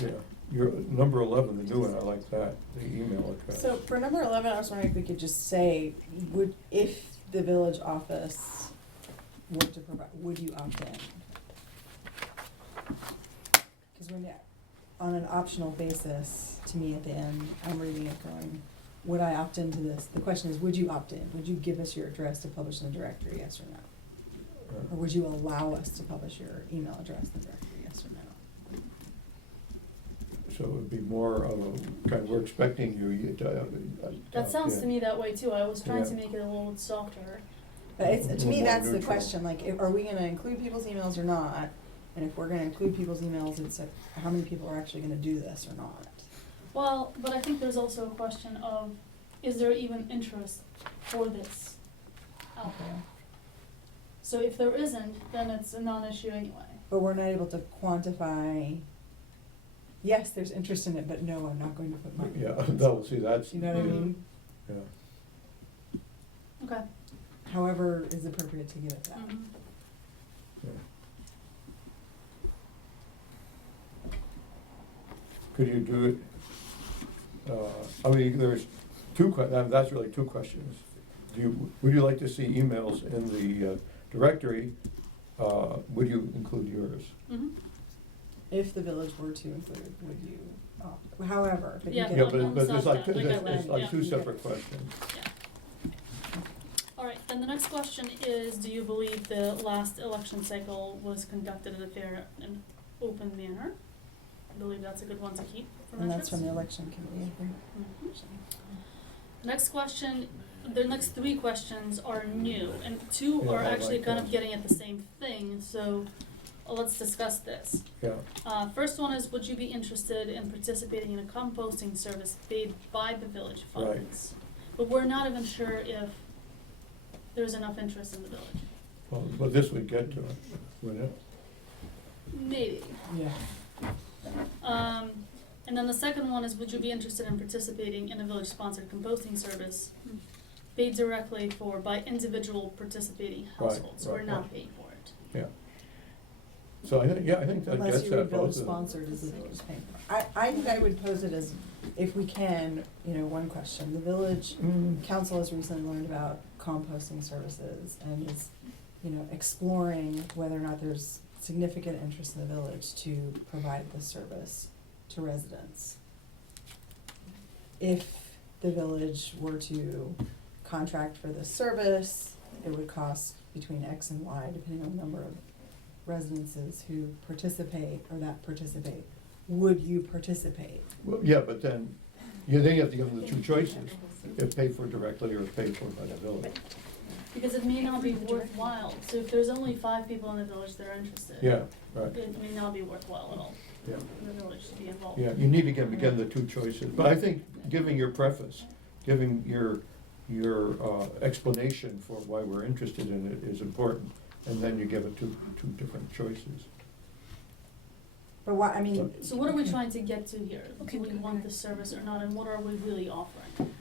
Yeah, your, number 11, the new one, I like that, the email address. So for number 11, I was wondering if we could just say, if the village office were to provide, would you opt in? Because when, on an optional basis, to me at the end, I'm reading it going, would I opt into this? The question is, would you opt in? Would you give us your address to publish in the directory, yes or no? Or would you allow us to publish your email address in the directory, yes or no? So it would be more of a, kind of, we're expecting you to. That sounds yeah. to me that way too. I was trying to Yeah. make it a little softer. But it's, A to little me, more that's the neutral. question, like, are we gonna include people's emails or not? And if we're gonna include people's emails, it's like, how many people are actually gonna do this or not? Well, but I think there's also a question of, is there even interest for this out there? So if there isn't, then it's a non-issue anyway. But we're not able to quantify, yes, there's interest in it, but no, I'm not going to put money. Yeah, no, see, that's, You know what I mean? yeah. Okay. However is appropriate to give it that. Mhm. Yeah. Could you do it, I mean, there's that's really 2 questions. Would you like to see emails in the directory, would you include yours? Mhm. If the village were to include, would you, however, but you Yeah, get. Yeah, on but the it's like, side, like I it's read, like yeah. 2 separate questions. All right, then the next question is, do you believe the last election cycle was conducted in a fair and open manner? I believe that's a good one to keep for And that's metrics. from the election committee, I think. Mhm. Next question, the next 3 questions are new, and 2 Yeah, are I actually like kind of that. getting at the same thing, so let's discuss this. Yeah, First one is, would you be interested in participating in a composting service paid by the village Right. funds? But we're not even sure if there's enough interest in the village. well, but this would get to it, wouldn't it? Maybe. Yeah. And then the second one is, would you be interested in participating in a village-sponsored composting service paid directly for by individual participating households who are right, not right. paying for it? Yeah. So I think that Unless gets you that read both village of them. sponsored as the village paying for it. I think I would pose it as, if we can, one question. The village council has recently learned about composting services and is, exploring whether or not there's significant interest in the village to provide this service to residents. If the village were to contract for this service, it would cost between X and Y, depending on the number of residences who participate or that participate. Would you participate? Well, yeah, but then you have to give them the two choices, if paid for directly or paid for by the village. Because it may not be worthwhile, so if there's only 5 people in the village that are interested. Yeah, right, It may not be worthwhile at all yeah. for the village to be involved. Yeah, you need to give, again, the two choices, but I think giving your preface, giving your explanation for why we're interested in it is important, and then you give it two different choices. But what, I mean. So what are we trying to get to here? Do we want the service or not, and what are we really offering?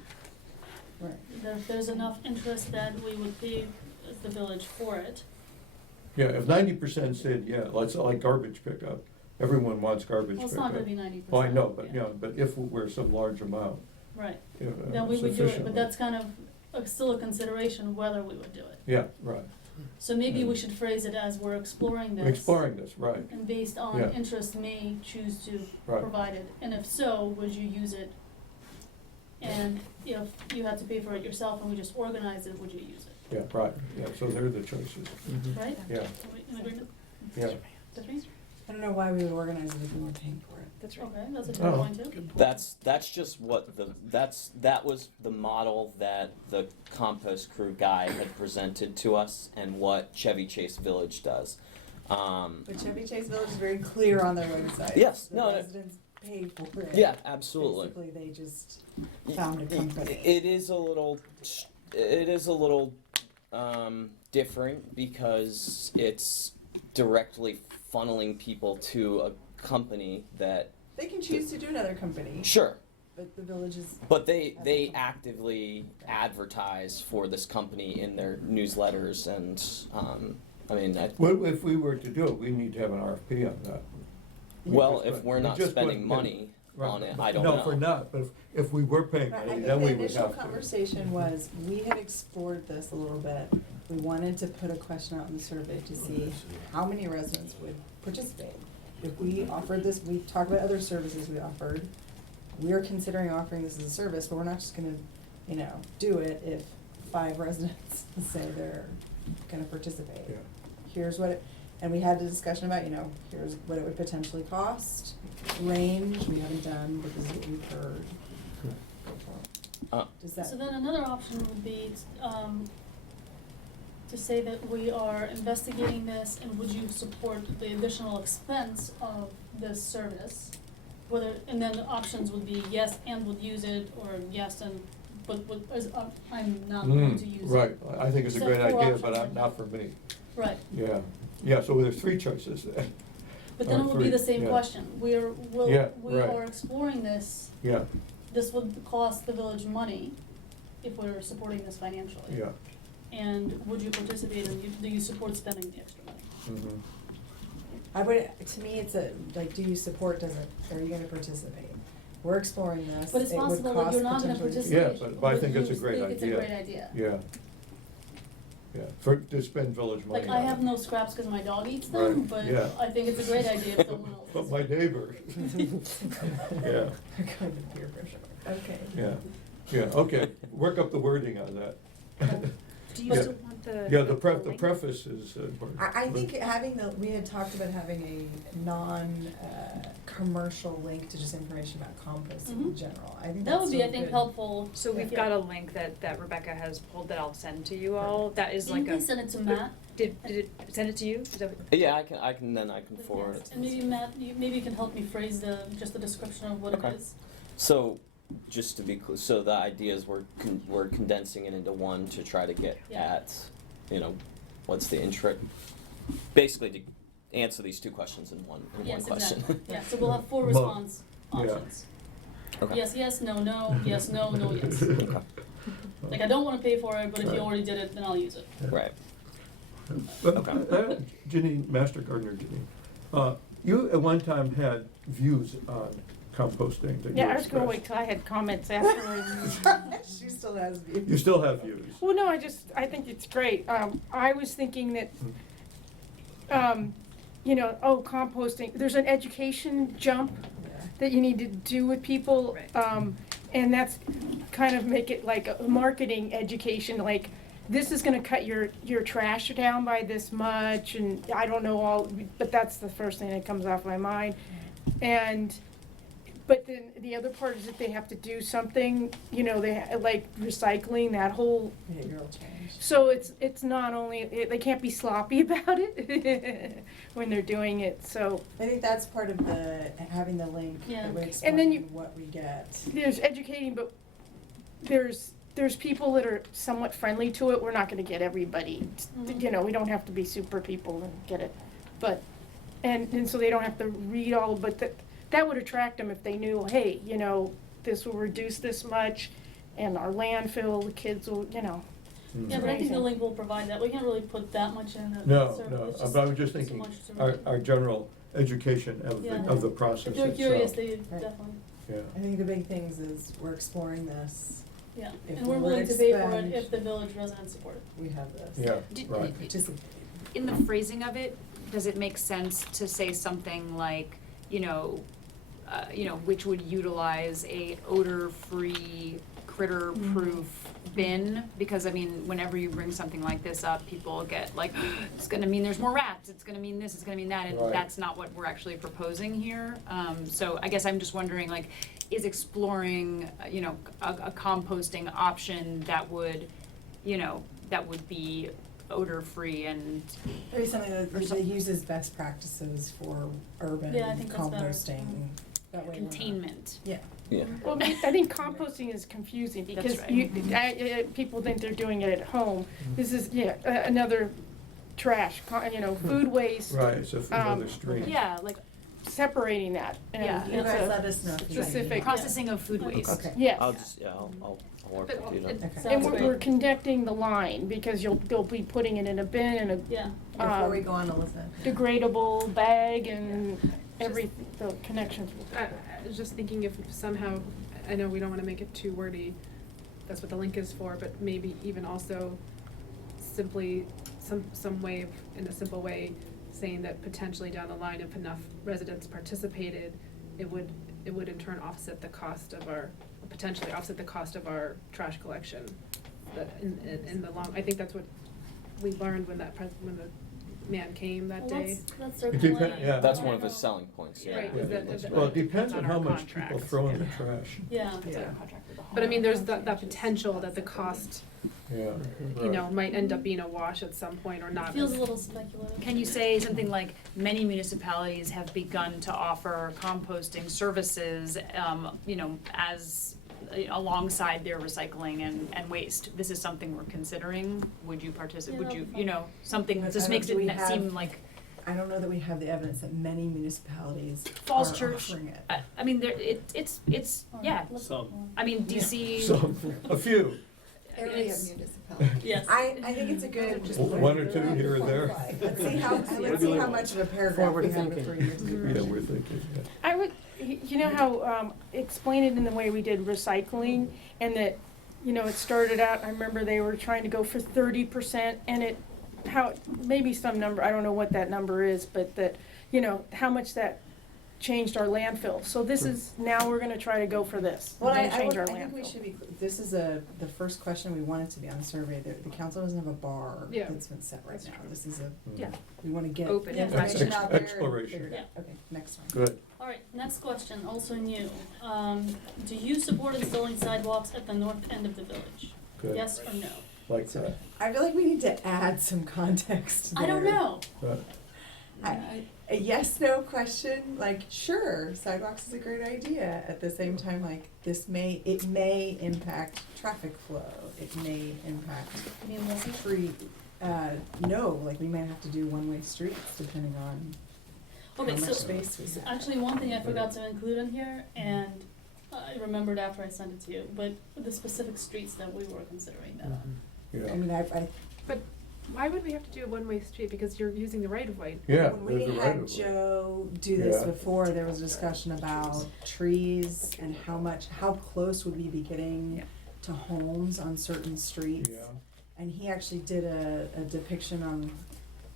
Right. That if there's enough interest that we would pay as the village for it. Yeah, if 90% said, yeah, let's, like garbage pickup, everyone wants garbage Well, it's pickup. not gonna be 90%. Oh, I know, but, but if it were some large amount, Right, sufficiently. then we would do it, but that's kind of still a consideration whether we would do it. Yeah, right, So maybe we should phrase it as we're exploring this. exploring this, right, And based on Yeah. interest may choose to Right. provide it, and if so, would you use it? And if you had to pay for it yourself and we just organized it, would you use it, yeah, right, yeah, so they're the choices, right? yeah, Are we in agreement? yeah. That's right? I don't know why we would organize it if we weren't paying for it. That's right. Okay, that's a fair Oh. point too. That's just what that was the model that the compost crew guy had presented to us and what Chevy Chase Village does. But Chevy Chase Village is very clear on their website. Yes, The no, residents pay for it. Yeah, absolutely. Basically, they just found a company. It is a little different because it's directly funneling people to a company that They can choose to do another company, sure. but the village is. But they actively advertise for this company in their newsletters and I mean Well, if we were to do it, we need to have an RFP on that. well Just if we're put- not just spending put- money Right. on it, I don't know. No, if we're not, but if we were paying Right, I money, think then the we would initial have to. conversation was, we had explored this a little bit. We wanted to put a question out in the survey to see how many residents would participate. If we offered this, we talked about other services we offered. We're considering offering this as a service, but we're not just gonna, do it if 5 residents say they're gonna participate. Yeah. Here's what and we had a discussion about, here's what it would potentially cost, range, we haven't done, but this is what we've heard. Does that? So then another option would be, to say that we are investigating this and would you support the additional expense of this service? And then the options would be yes and would use it, or yes and, but I'm not going to use it. Right, I think it's a So great 4 idea, but options. not for me. Right, Yeah, so there's 3 choices then. but then Or it would be 3, the same yeah. question, we Yeah, right. are exploring this, Yeah, this would cost the village money if we're supporting this financially. yeah. And would you participate and do you support spending the extra money? Mhm. I would, to me, it's do you support, are you gonna participate? We're exploring this, But it's it would possible that cost you're not gonna potentially. participate. Yeah, but I think it's a you great think it's a idea. great idea. Yeah. To spend village money Like, on I it. have no scraps because my dog eats them, Right, but yeah. I think it's a great idea if someone else. But my neighbor. Yeah, Kind of peer pressure. Okay. yeah, okay, work up the wording on that. Do you Yeah. still want the? Yeah, the preface is important. I think we had talked about having a non-commercial link to just information about composting in Mhm. general. I think That that's would be, I so think, good. helpful. So we've Yeah. got a link that Rebecca has pulled that I'll send to you all, that is Can like you a. please send it to Matt? Did it send it to you? Is that what- Yeah, I can forward it. And maybe Matt, maybe you can help me phrase just the description of what it Okay. is. So, just to be clear, so the idea is we're condensing it into one to try to get Yeah. at, what's the basically to answer these 2 questions in one Yes, question. exactly. Yeah, so we'll have 4 Mo- response yeah. options. Okay. Yes, yes, no, no, yes, no, no, yes. Okay. Like, I don't wanna pay for it, but if Right. you already did it, then I'll use it. Right. But, Okay. Janine, Master Gardener Janine, you at one time had views on composting that you Yeah, I was gonna expressed. wait till I had comments afterwards. She still has views. You still have views. Well, no, I think it's great. I was thinking that, composting, there's an education jump Yeah. that you need to do with people. Right. and that's kind of make it like a marketing education, like, this is gonna cut your trash down by this much, and I don't know all, but that's the first thing that comes off my mind. But then the other part is that they have to do something, you know, like recycling, that whole, Behavioral change. so it's not only, they can't be sloppy about it when they're doing it, so. I think that's part of the, having the link Yeah. that would And then explain what we get. There's educating, but there's people that are somewhat friendly to it. We're not gonna get everybody, you know, we don't have to be super people and get it. But, and so they don't have to read all, but that would attract them if they knew, hey, you know, this will reduce this much, and our landfill, the kids will, you know. Yeah, but I think the link will provide that. We can't really put that much in the No, survey. no, It's just but I was just so thinking, much to our general education of Yeah. the process If they're itself. curious, they Right. definitely, Yeah. I think the big things is we're exploring this, yeah. If And we we're were willing to to pay for expand- it if the village residents support it. we have this. Yeah, Did- right. Participate. In the phrasing of it, does it make sense to say something like, which would utilize a odor-free, critter-proof bin? Because I mean, whenever you bring something like this up, people get like, it's gonna mean there's more rats, it's gonna mean this, it's gonna mean that, and Right. that's not what we're actually proposing here. So I guess I'm just wondering, like, is exploring, a composting option that would, be odor-free and, Maybe something Or that some- uses best practices for urban Yeah, I think that's better. composting. That way we're not- containment. Yeah. Yeah. Well, I think composting is confusing because right. people think they're doing it at home. This is, another trash, food waste, Right, it's another Um, stream. Yeah, like separating that. And Yeah. You it's guys a let us know if you have any- specific- processing of food waste. Okay. Yes. I'll work with you then. Okay. And Sounds we're great. connecting the line because they'll be putting it in a bin and Yeah. Before we go on, Alyssa. degradable bag and the connections. I was just thinking if somehow, I know we don't wanna make it too wordy, that's what the link is for, but maybe even also simply some way of, in a simple way, saying that potentially down the line, if enough residents participated, it would in turn offset the cost of potentially offset the cost of our trash collection. But in the long, I think that's what we learned when the man came that Well, day. that's It circular. depend- yeah. That's one of his selling points, yeah. Right, is that- is that- Well, it depends That's on on how our much people contract. throw in the trash. Yeah. Yeah. But I mean, there's that potential that the cost, Yeah. might end up being a wash at some point or not. It feels a little speculative. Can you say something like, many municipalities have begun to offer composting services, as alongside their recycling and waste? This is something we're considering. Would you participate? Yeah, Would you, that'd be fun. something But that just I makes don't- do we it seem have- like, I don't know that we have the evidence that many municipalities Falls are Church. offering it. I mean, it's yeah. Some. I mean, DC. So, a few, Area It's- municipalities. Yes. I think it's a good, just. one or two here or there. Let's see how much of a paragraph Forward we have thinking. before you. Yeah, we're thinking, yeah. I would, you know how, explain it in the way we did recycling, and that, it started out, I remember they were trying to go for 30%, and maybe some number, I don't know what that number is, but that, how much that changed our landfill. So this is, now we're gonna try to go for this, Well, and change our I think we landfill. should be, this is the first question we wanted to be on the survey, the council doesn't have a bar Yeah. that's been set right now. This is Yeah. we wanna get Open the and information out there and exploration. figure it out. Okay, next one. Good. All right, next question, also new. Do you support installing sidewalks at the north end of the village? Good. Yes or no? Like that. I feel like we need to add some context there. I don't know. A yes/no question, like, sure, sidewalks is a great idea. At the same time, like, it may impact traffic flow. It may impact I mean, was it? free, no, like, we might have to do one-way streets depending on how Okay, much so space we have. actually one thing I forgot to include in here, and I remembered after I sent it to you, but the specific streets that we were considering that on. Yeah. I mean, I Why would we have to do a one-way street? Because you're using the right of way. Yeah, when we there's a right had of way. Joe do this Yeah. before, there was a discussion about trees and how close would we be getting to homes on certain streets. Yeah. And he actually did a depiction on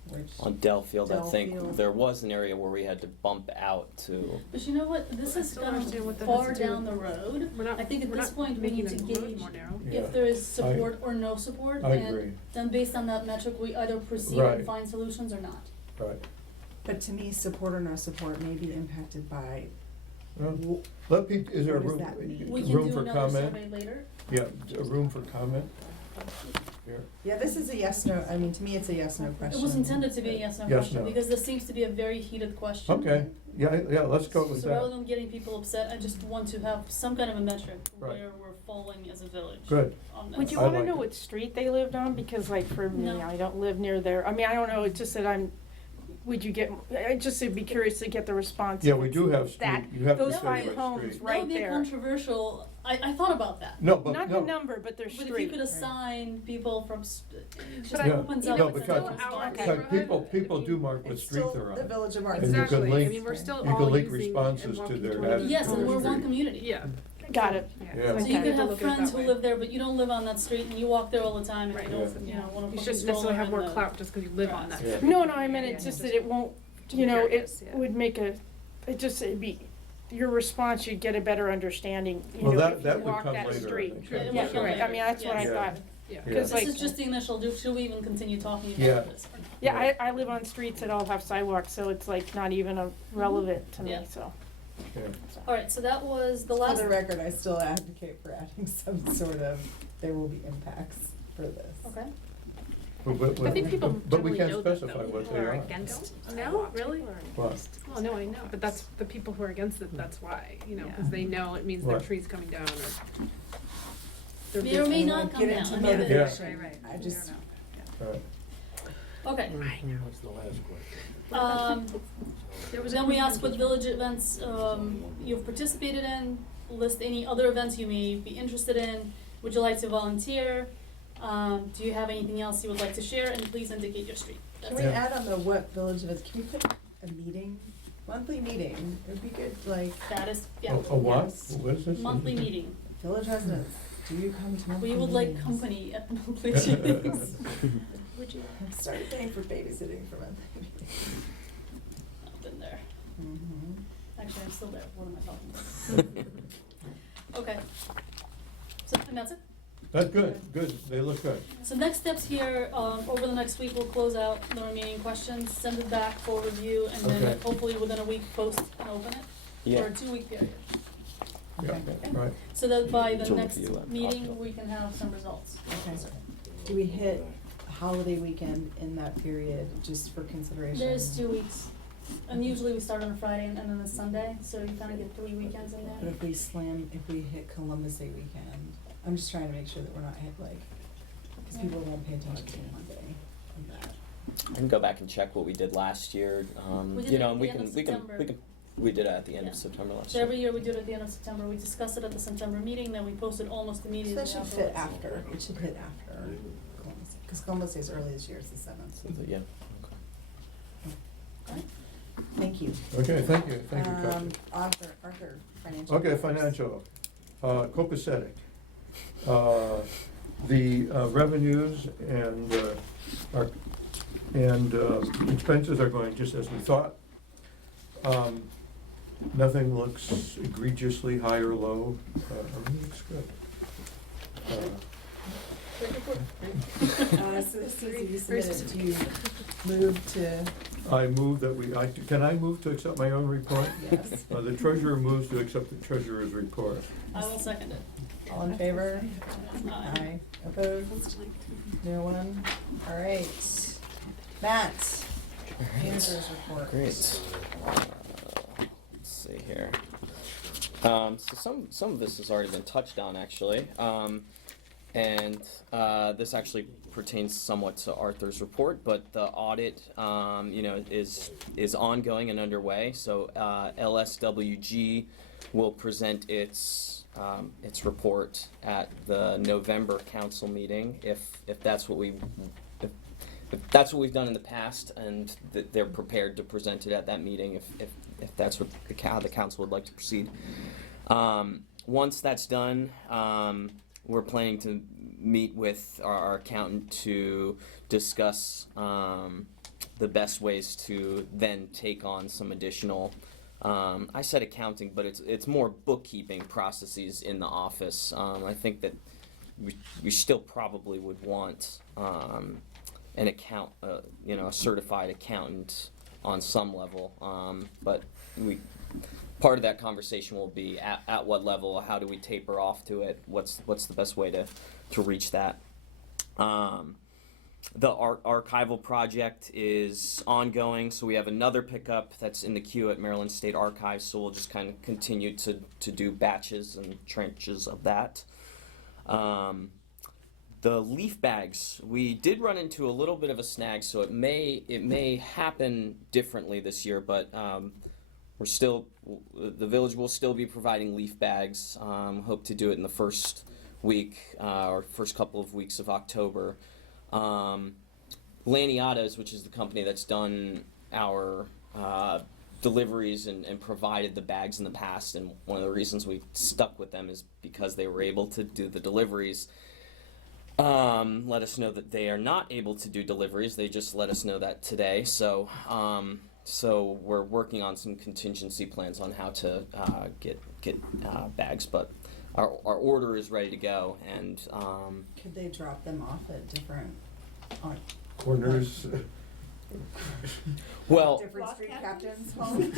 which, On Dellfield, I think Dellfield. there was an area where we had to bump out to. But you know what, this I is still kind don't understand what of that far has to do down with- the road. We're not, I think at we're this not point, we making need to the road gauge more narrow. Yeah. if there is support or no support, I and agree. then based on that metric, we either proceed Right. and find solutions or not. Right. but to me, support or no support may be impacted by, Well, let people, is there a What does room, that mean? We can room do for another comment? survey later. Yeah, a room for comment? Here. yeah, this is a yes, no, I mean, to me, it's a yes, no question. It was intended to be a yes, no Yes, question, no. because this seems to be a very heated question. Okay, yeah, let's go with So rather that. than getting people upset, I just want to have some kind of a metric Right. where we're falling as a village Good. on this. Would you I wanna like know it. what street they lived on? Because like for me, No. I don't live near there. I mean, I don't know, it's just that would you get, I just would be curious to get the response. Yeah, if we it's do have street, that- you have to those say five what homes street. That right would be there. controversial, I thought about that. No, but, Not the no, number, but their But street. if you could assign people from, it just But I- opens up. no, it's because, still our because neighborhood. people I mean, do mark what It's street still they're on. the village of And you Martins. can Exactly, I link- mean, we're still you can all link using responses and to walking their toward address. Yes, and we're one Street. community. Yeah. Got it. Yeah. So you Okay. could To have look at it friends that who way. live there, but you don't live on that street and you walk there all the time and Right. you don't, Yeah. you know, wanna You put shouldn't the necessarily have more stroller in clout just because you live on that. Yeah. street. No, I meant it's just that it won't, you know, it Curious, yeah. would make it'd be, your response, you'd get a better understanding, you Well, know, that- if you that would walk come that later, I street. think. Yeah, it Yeah, will come right, I later. mean, that's what I Yes. thought. Yeah. Yeah. Because This like, is just the initial, should we even continue talking Yeah. about this? yeah, I live on streets that all have sidewalks, so it's like not even relevant to me, Yeah. so. Yeah. Alright, so that was the For last, the record, I still advocate for adding some sort of, there will be impacts for this. okay. I think people But we generally can't know that, specify though. what they People are. against. No, really? What? Well, no, I know, but that's the people who are against it, that's why, you know, because they know it means their Right. tree's coming down or. their May or may business- not come Get down, into I mean, motivation. Right, right. I just, Right. okay. What's the last question? Then we ask what village events, you've participated in, list any other events you may be interested in, would you like to volunteer? Do you have anything else you would like to share, and please indicate your street. can That's we it. Yeah. add on the what village events, can we put a meeting, monthly meeting? It would be good, like, That is, yeah, A what? Yes. What is this? monthly meeting. village residents, do you come to monthly We meetings? would like company at monthly meetings. Would you? I've started paying for babysitting for monthly meetings. I've been there. Mhm. Actually, I'm still there. What am I talking about? Okay. So, and that's it. That's good, they look good. So next steps here, over the next week, we'll close out the remaining questions, send it back for review, and then Okay. hopefully within a week, post and open it Yeah. for a 2-week period. Yeah, right. So that by the To next review and meeting, talk. we can have some results. Okay, do we hit holiday weekend in that period, just for consideration? There's 2 weeks, and usually we start on a Friday and then a Sunday, so you kinda get 3 weekends in But there. if we hit Columbus Day weekend, I'm just trying to make sure that we're not hit like, cause people won't pay attention to Monday of that. I can go back and check what we did last year. We did You it know, at and the end of September. we did it at the end of Yeah. September last So year. every year we do it at the end of September, we discuss it at the September meeting, then we post it almost So immediately that should fit afterwards. after, it should hit after Columbus, cause Columbus Day's early this year, it's the 7th. Yeah. Thank you. Okay, thank you, Kathy. Arthur, financial. Okay, matters. financial, copacetic. The revenues and expenses are going just as we thought. Nothing looks egregiously high or low, everything looks good. So this is, you submitted, do you move to, I move that can I move to accept my own report? yes, The treasurer moves to accept the treasurer's report. I will second it. all in favor? Aye. Opposed? No one? All right. Matt, manager's report. Great. Let's see here. So some of this has already been touched on actually, and this actually pertains somewhat to Arthur's report. But the audit, is ongoing and underway. So LSWG will present its report at the November council meeting if that's what we've done in the past, and they're prepared to present it at that meeting if that's what how the council would like to proceed. Once that's done, we're planning to meet with our accountant to discuss the the best ways to then take on some additional, I said accounting, but it's more bookkeeping processes in the office. I think that we still probably would want an account, a certified accountant on some level, but part of that conversation will be at what level, how do we taper off to it, what's the best way to reach that. The archival project is ongoing, so we have another pickup that's in the queue at Maryland State Archives, so we'll just kind of continue to do batches and tranches of that. The leaf bags, we did run into a little bit of a snag, so it may happen differently this year, but the village will still be providing leaf bags. Hope to do it in the first week or first couple of weeks of October. Laniatas, which is the company that's done our deliveries and provided the bags in the past, and one of the reasons we stuck with them is because they were able to do the deliveries. Let us know that they are not able to do deliveries. They just let us know that today. So we're working on some contingency plans on how to get bags, but our order is ready to go. And Could they drop them off at different Corners. Well, different street captains' homes?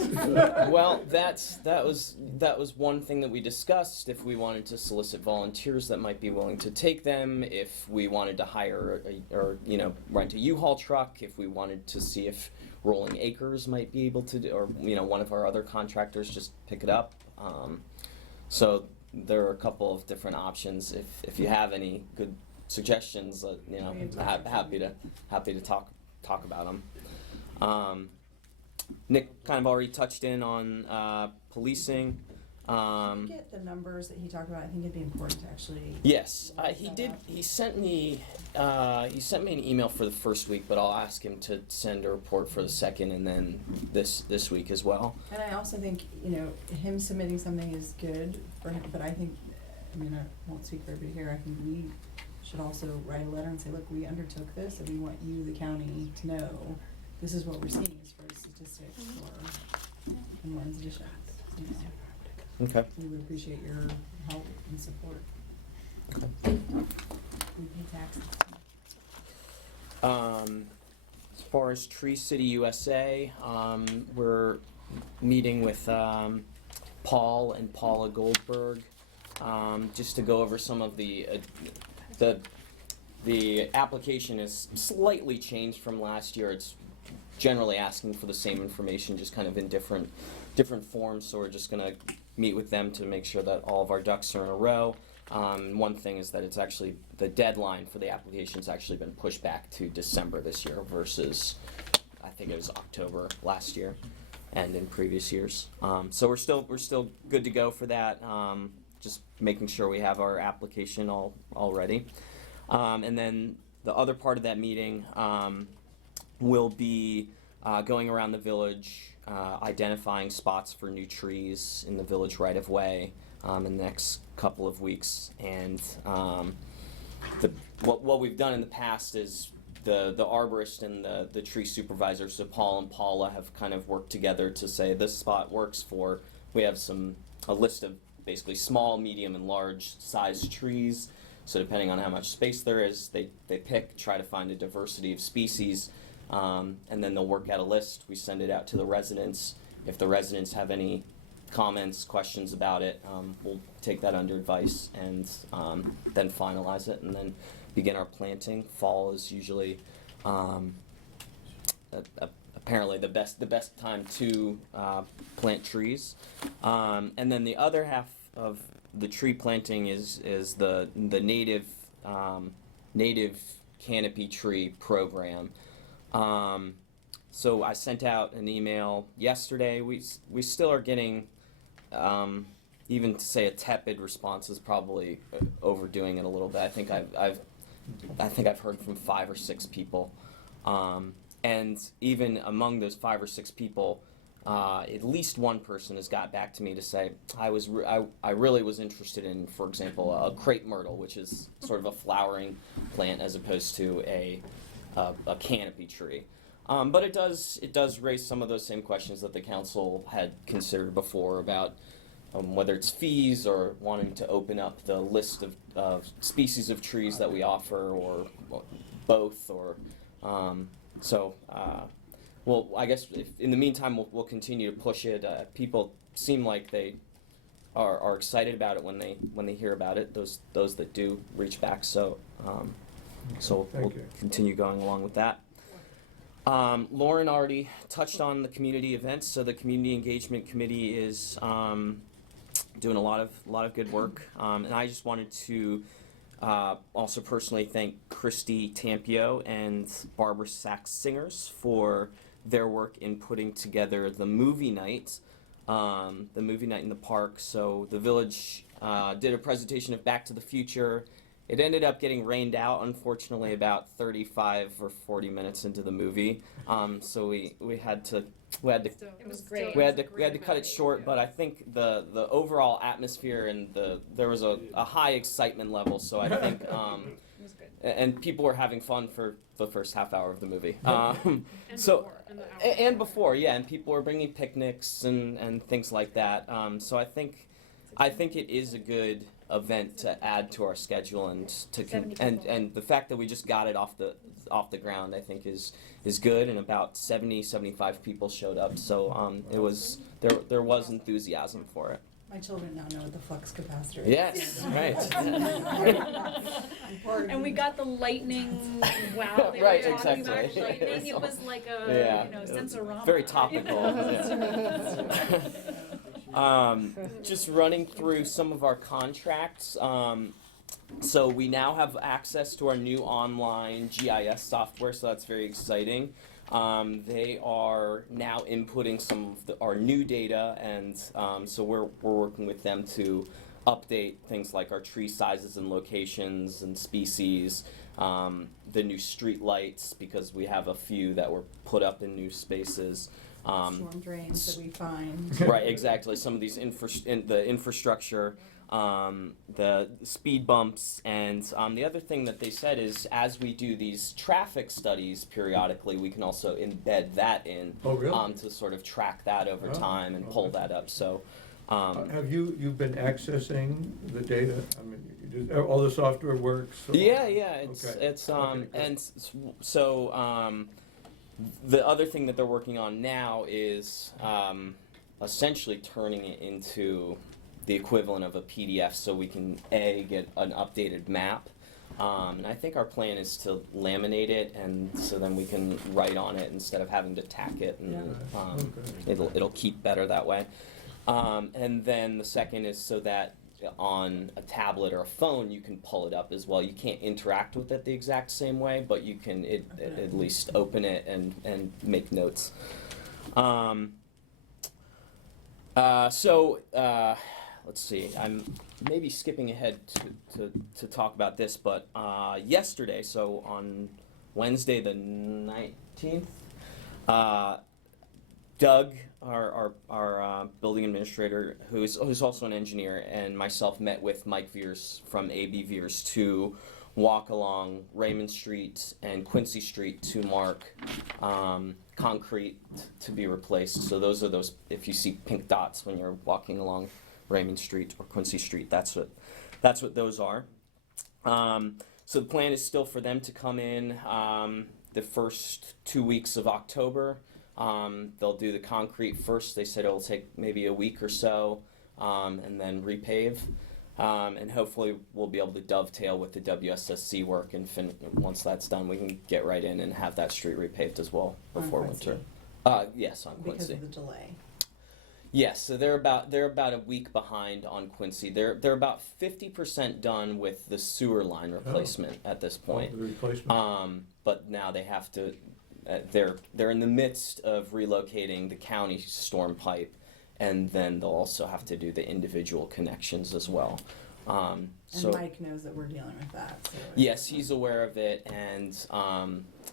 well, that was one thing that we discussed. If we wanted to solicit volunteers that might be willing to take them, if we wanted to hire or rent a U-Haul truck, if we wanted to see if Rolling Acres might be able to do, or one of our other contractors just pick it up. So there are a couple of different options. If you have any good suggestions, happy to talk about them. Nick kind of already touched in on policing. Did you get the numbers that he talked about? I think it'd be important to actually. Yes, he did. He sent me an email for the first week, but I'll ask him to send a report for the second, and then this week as well. And I also think him submitting something is good for him, but I think, I won't speak for everybody here. I think we should also write a letter and say, look, we undertook this, and we want you, the county, to know this is what we're seeing as far as statistics for Warren's additions. Okay. We would appreciate your help and support. Okay. We pay taxes. As far as Tree City USA, we're meeting with Paul and Paula Goldberg just to go over some of the application is slightly changed from last year. It's generally asking for the same information, just kind of in different forms. So we're just going to meet with them to make sure that all of our ducks are in a row. One thing is that it's actually the deadline for the application has actually been pushed back to December this year versus I think it was October last year and in previous years. So we're still good to go for that. Just making sure we have our application all ready. And then the other part of that meeting will be going around the village, identifying spots for new trees in the village right-of-way in the next couple of weeks. And what we've done in the past is the arborist and the tree supervisor, so Paul and Paula, have kind of worked together to say this spot works for. We have a list of basically small, medium, and large sized trees. So depending on how much space there is, they try to find a diversity of species, and then they'll work out a list. We send it out to the residents. If the residents have any comments, questions about it, we'll take that under advice and then finalize it and then begin our planting. Fall is usually apparently the best time to plant trees. And then the other half of the tree planting is the native canopy tree program. So I sent out an email yesterday. We still are getting, even to say a tepid response is probably overdoing it a little bit. I think I've heard from 5 or 6 people, and even among those 5 or 6 people, at least one person has got back to me to say I really was interested in, for example, a crepe myrtle, which is sort of a flowering plant as opposed to a canopy tree. But it does raise some of those same questions that the council had considered before about whether it's fees or wanting to open up the list of species of trees that we offer, or both, or well, I guess in the meantime we'll continue to push it. People seem like they are excited about it when they hear about it. Those that do reach back. So we'll Thank you. continue going along with that. Lauren already touched on the community events. So the Community Engagement Committee is doing a lot of good work, and I just wanted to also personally thank Christy Tampio and Barbara Sachs Singers for their work in putting together the movie night in the park. So the village did a presentation of Back to the Future. It ended up getting rained out, unfortunately, about 35 or 40 minutes into the movie. So we had to It was great. we had to cut it short. But I think the overall atmosphere and there was a high excitement level. So I think It was good. and people were having fun for the first half hour of the movie. And So before, and the hour and before, yeah, and people were bringing picnics and things like that. So I think it is a good event to add to our schedule, and and the fact that we just got it off the ground, I think is good, and about 75 people showed up. So it was there was enthusiasm for it. My children now know what the flux capacitor is. Yes, right. And we got the lightning. Wow, they Right, were talking exactly. about lightning. It was like a Yeah. sensorama. Very topical. Just running through some of our contracts. So we now have access to our new online GIS software, so that's very exciting. They are now inputting some of our new data, and so we're working with them to update things like our tree sizes and locations and species, the new street lights, because we have a few that were put up in new spaces. Storm drains that we find. Right, exactly. Some of these the infrastructure, the speed bumps, and the other thing that they said is as we do these traffic studies periodically, we can also embed that in to sort of track that over time and pull that up. So, have you've been accessing the data? I mean, all the software works? So yeah, the other thing that they're working on now is essentially turning it into the equivalent of a PDF, so we can get an updated map. And I think our plan is to laminate it, and so then we can write on it instead of having to tack it, and it'll keep better that way. And then the second is so that on a tablet or a phone you can pull it up as well. You can't interact with it the exact same way, but you can at least open it and make notes. Let's see, I'm maybe skipping ahead to talk about this, but yesterday, so on Wednesday the 19th, Doug, our building administrator, who's also an engineer, and myself met with Mike Veers from AB Veers to walk along Raymond Street and Quincy Street to mark concrete to be replaced. So those are if you see pink dots when you're walking along Raymond Street or Quincy Street, that's what those are. So the plan is still for them to come in the first 2 weeks of October. They'll do the concrete first. They said it'll take maybe a week or so, and then repave. And hopefully we'll be able to dovetail with the WSSC work, and once that's done, we can get right in and have that street repaved as well before winter. Yes, on Quincy. Because of the delay. Yes, so they're about a week behind on Quincy. They're about 50% done with the sewer line replacement at this point. The replacement. But now they have to. They're in the midst of relocating the county storm pipe, and then they'll also have to do the individual connections as well. And Mike knows that we're dealing with that. So yes, he's aware of it, and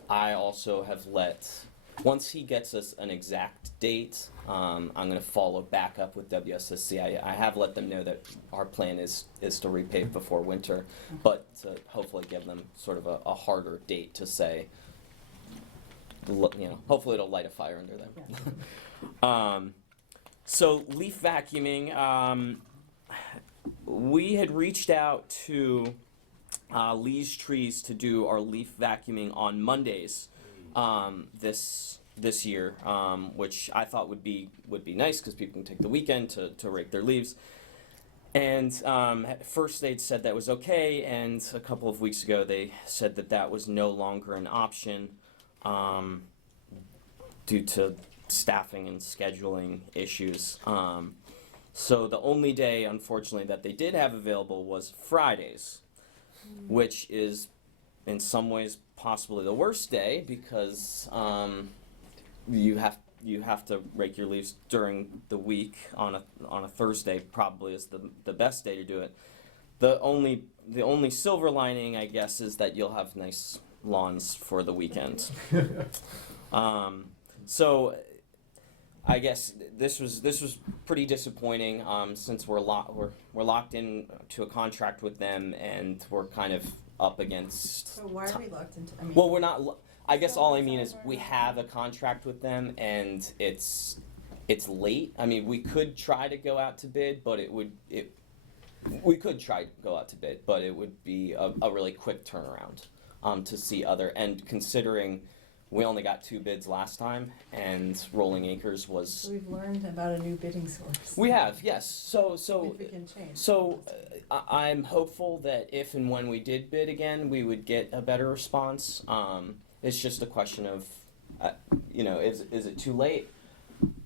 I also have once he gets us an exact date, I'm going to follow back up with WSSC. I have let them know that our plan is to repave before winter, but to hopefully give them sort of a harder date to say, hopefully it'll light a fire under them. So leaf vacuuming, we had reached out to Lee's Trees to do our leaf vacuuming on Mondays this year, which I thought would be nice because people can take the weekend to rake their leaves. And at first they'd said that was okay, and a couple of weeks ago they said that was no longer an option due to staffing and scheduling issues. So the only day, unfortunately, that they did have available was Fridays, which is in some ways possibly the worst day because you have to rake your leaves during the week. On a Thursday probably is the best day to do it. The only silver lining, I guess, is that you'll have nice lawns for the weekend. So I guess this was pretty disappointing since we're locked in to a contract with them and we're kind of up against. So why are we locked into? I mean, Well, we're not. I guess all I mean is we have a contract with them and it's late. I mean, we could try to go out to bid, but we could try to go out to bid, but it would be a really quick turnaround to see other. And considering we only got 2 bids last time, and Rolling Acres was. So we've learned about a new bidding source. We have, yes. So Significant change. So I'm hopeful that if and when we did bid again, we would get a better response. It's just a question of, is it too late?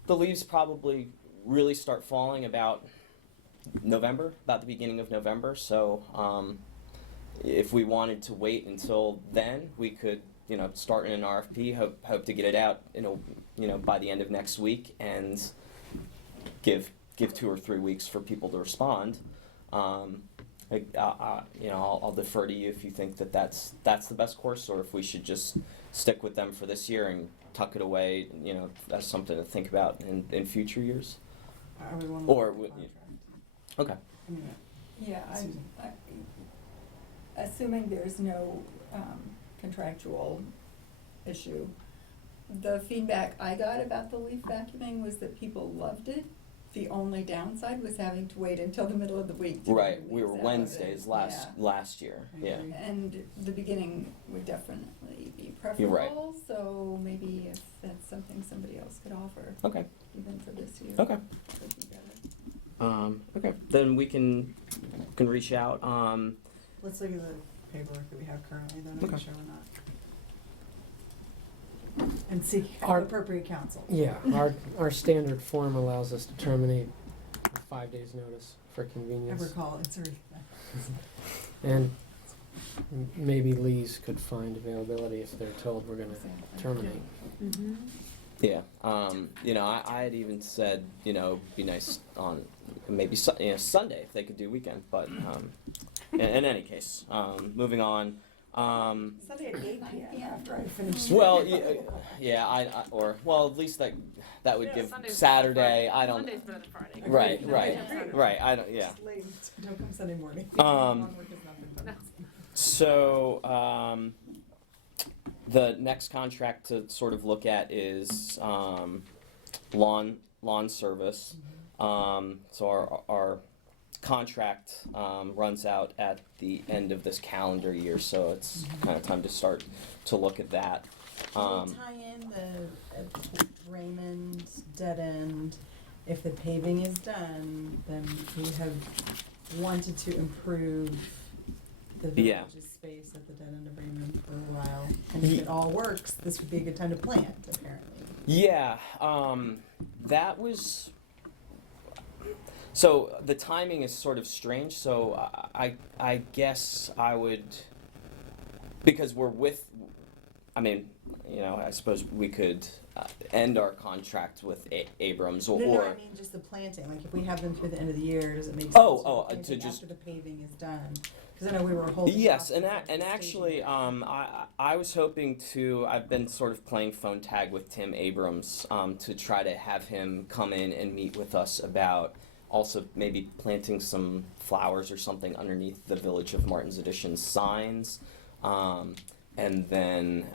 The leaves probably really start falling about the beginning of November. So if we wanted to wait until then, we could. Start in an RFP, hope to get it out, by the end of next week, and give 2 or 3 weeks for people to respond. I'll defer to you if you think that's the best course, or if we should just stick with them for this year and tuck it away. That's something to think about in future years. I would want Or to would you? contract. Okay. I mean, Yeah, Susan. assuming there's no contractual issue. The feedback I got about the leaf vacuuming was that people loved it. The only downside was having to wait until the middle of the week to Right, get we were leaves out of it. Wednesdays last year. I Yeah. agree. And the beginning would definitely be You're right. preferable, so maybe if that's something somebody else could offer, Okay. even for this year. Okay. That would be better. Okay. Then we can reach out. Let's look at the paperwork that we have currently, then, and Okay. make sure we're not. And seek Our- appropriate counsel. Yeah, our standard form allows us to terminate with 5 days' notice for convenience. Ever call, it's already. And maybe Lee's could find availability if they're told we're gonna terminate. Mm-hmm. Yeah. I had even said, it'd be nice on maybe Sunday if they could do weekend. But in any case, moving on. Sunday at 8 p.m. after I finish. Well, at least that would give Sunday's Saturday. better than Friday. I don't. Monday's better than Friday. Right. I don't. Yeah. Just late. Don't come Sunday morning. Um, Work is nothing but- So the next contract to sort of look at is lawn service. So our contract runs out at the end of this calendar year, so it's kind of time to start to look at that. Can we tie in the Raymond dead end? If the paving is done, then we have wanted to improve the Yeah. village's space at the dead end of Raymond for a while. And if it all works, this would be a good time to plant, apparently. Yeah, that was. So the timing is sort of strange. So I guess I would, because we're with. I mean, I suppose we could end our contract with Abrams, or. No, I mean just the planting. Like if we have them through the end of the year, does it make sense? To just after the paving is done. Because I know we were holding. Yes, off and actually, I was hoping to. I've been sort of playing phone tag with Tim Abrams to try to have him come in and meet with us about also maybe planting some flowers or something underneath the Village of Martin's Edition signs, and then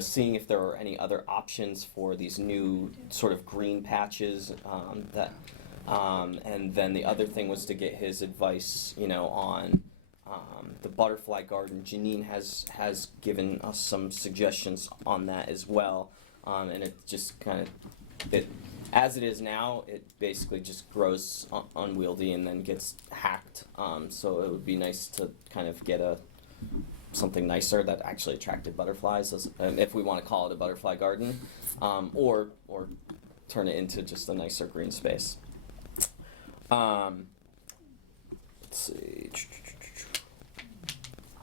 seeing if there are any other options for these new sort of green patches and then the other thing was to get his advice, on the butterfly garden. Janine has given us some suggestions on that as well, and it just kind of, as it is now, it basically just grows unwieldy and then gets hacked. So it would be nice to kind of get something nicer that actually attracted butterflies, if we want to call it a butterfly garden, or turn it into just a nicer green space. Let's see.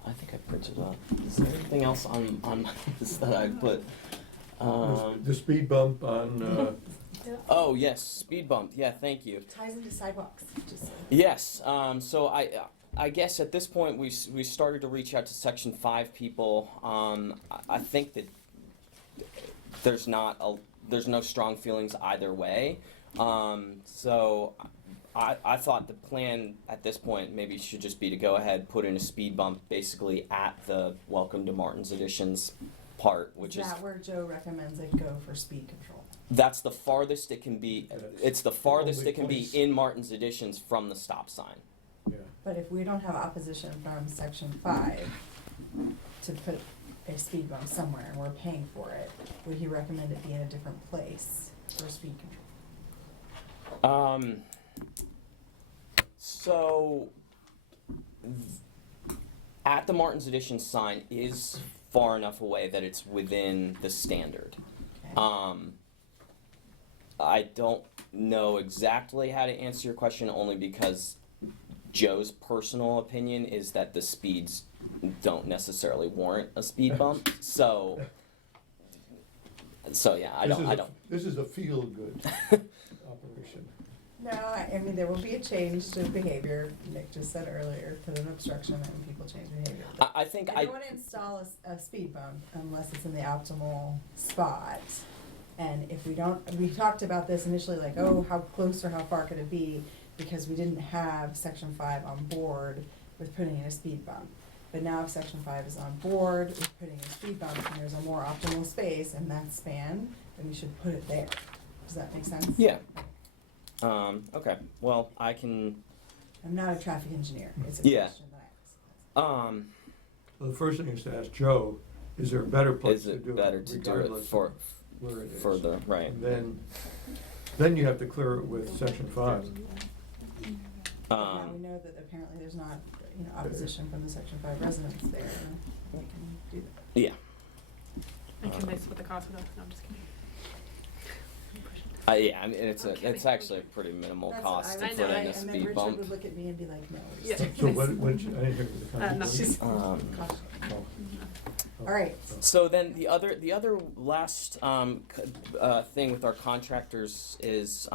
I think I printed up. Is there anything else on my list that I put? The speed bump on, Oh yes, speed bump. Yeah, thank you. Ties into sidewalks, just so. Yes. So I guess at this point we started to reach out to Section 5 people. I think that there's no strong feelings either way. So I thought the plan at this point maybe should just be to go ahead, put in a speed bump basically at the Welcome to Martin's Additions part, which is that where Joe recommends it go for speed control? that's the farthest it can be. It's the farthest only it can be place. in Martin's Additions from the stop sign. yeah. But if we don't have opposition from Section 5 to put a speed bump somewhere and we're paying for it, would he recommend it be in a different place for speed control? So at the Martin's Additions sign is far enough away that it's within the standard. Okay. I don't know exactly how to answer your question, only because Joe's personal opinion is that the speeds don't necessarily warrant a speed bump. So yeah, I don't. This is a feel-good operation. No, I mean, there will be a change to behavior. Nick just said earlier, put an obstruction and people change behavior. I think I don't want to install a speed bump unless it's in the optimal spot. And if we talked about this initially, like, oh, how close or how far could it be? Because we didn't have Section 5 on board with putting in a speed bump. But now if Section 5 is on board with putting in a speed bump and there's a more optimal space in that span, then we should put it there. Does that make sense? Yeah. Okay. Well, I'm not a traffic engineer. It's a Yeah. question that I ask. Well, the first thing is to ask Joe, is there a better place Is to it do it? better to do it regardless for of where it is? further, right? And then you have to clear it with Section 5. Now we know that apparently there's not, opposition from the Section 5 residents there. We can do that. Yeah. I can miss what the cost of that, no, I'm just kidding. Yeah, I mean, it's actually a pretty minimal That's cost what to I put would in say. a And then speed Richard bump. would look at me and be like, no. Yeah. So what I didn't hear the No. conversation. All right. So then the other last thing with our contractors is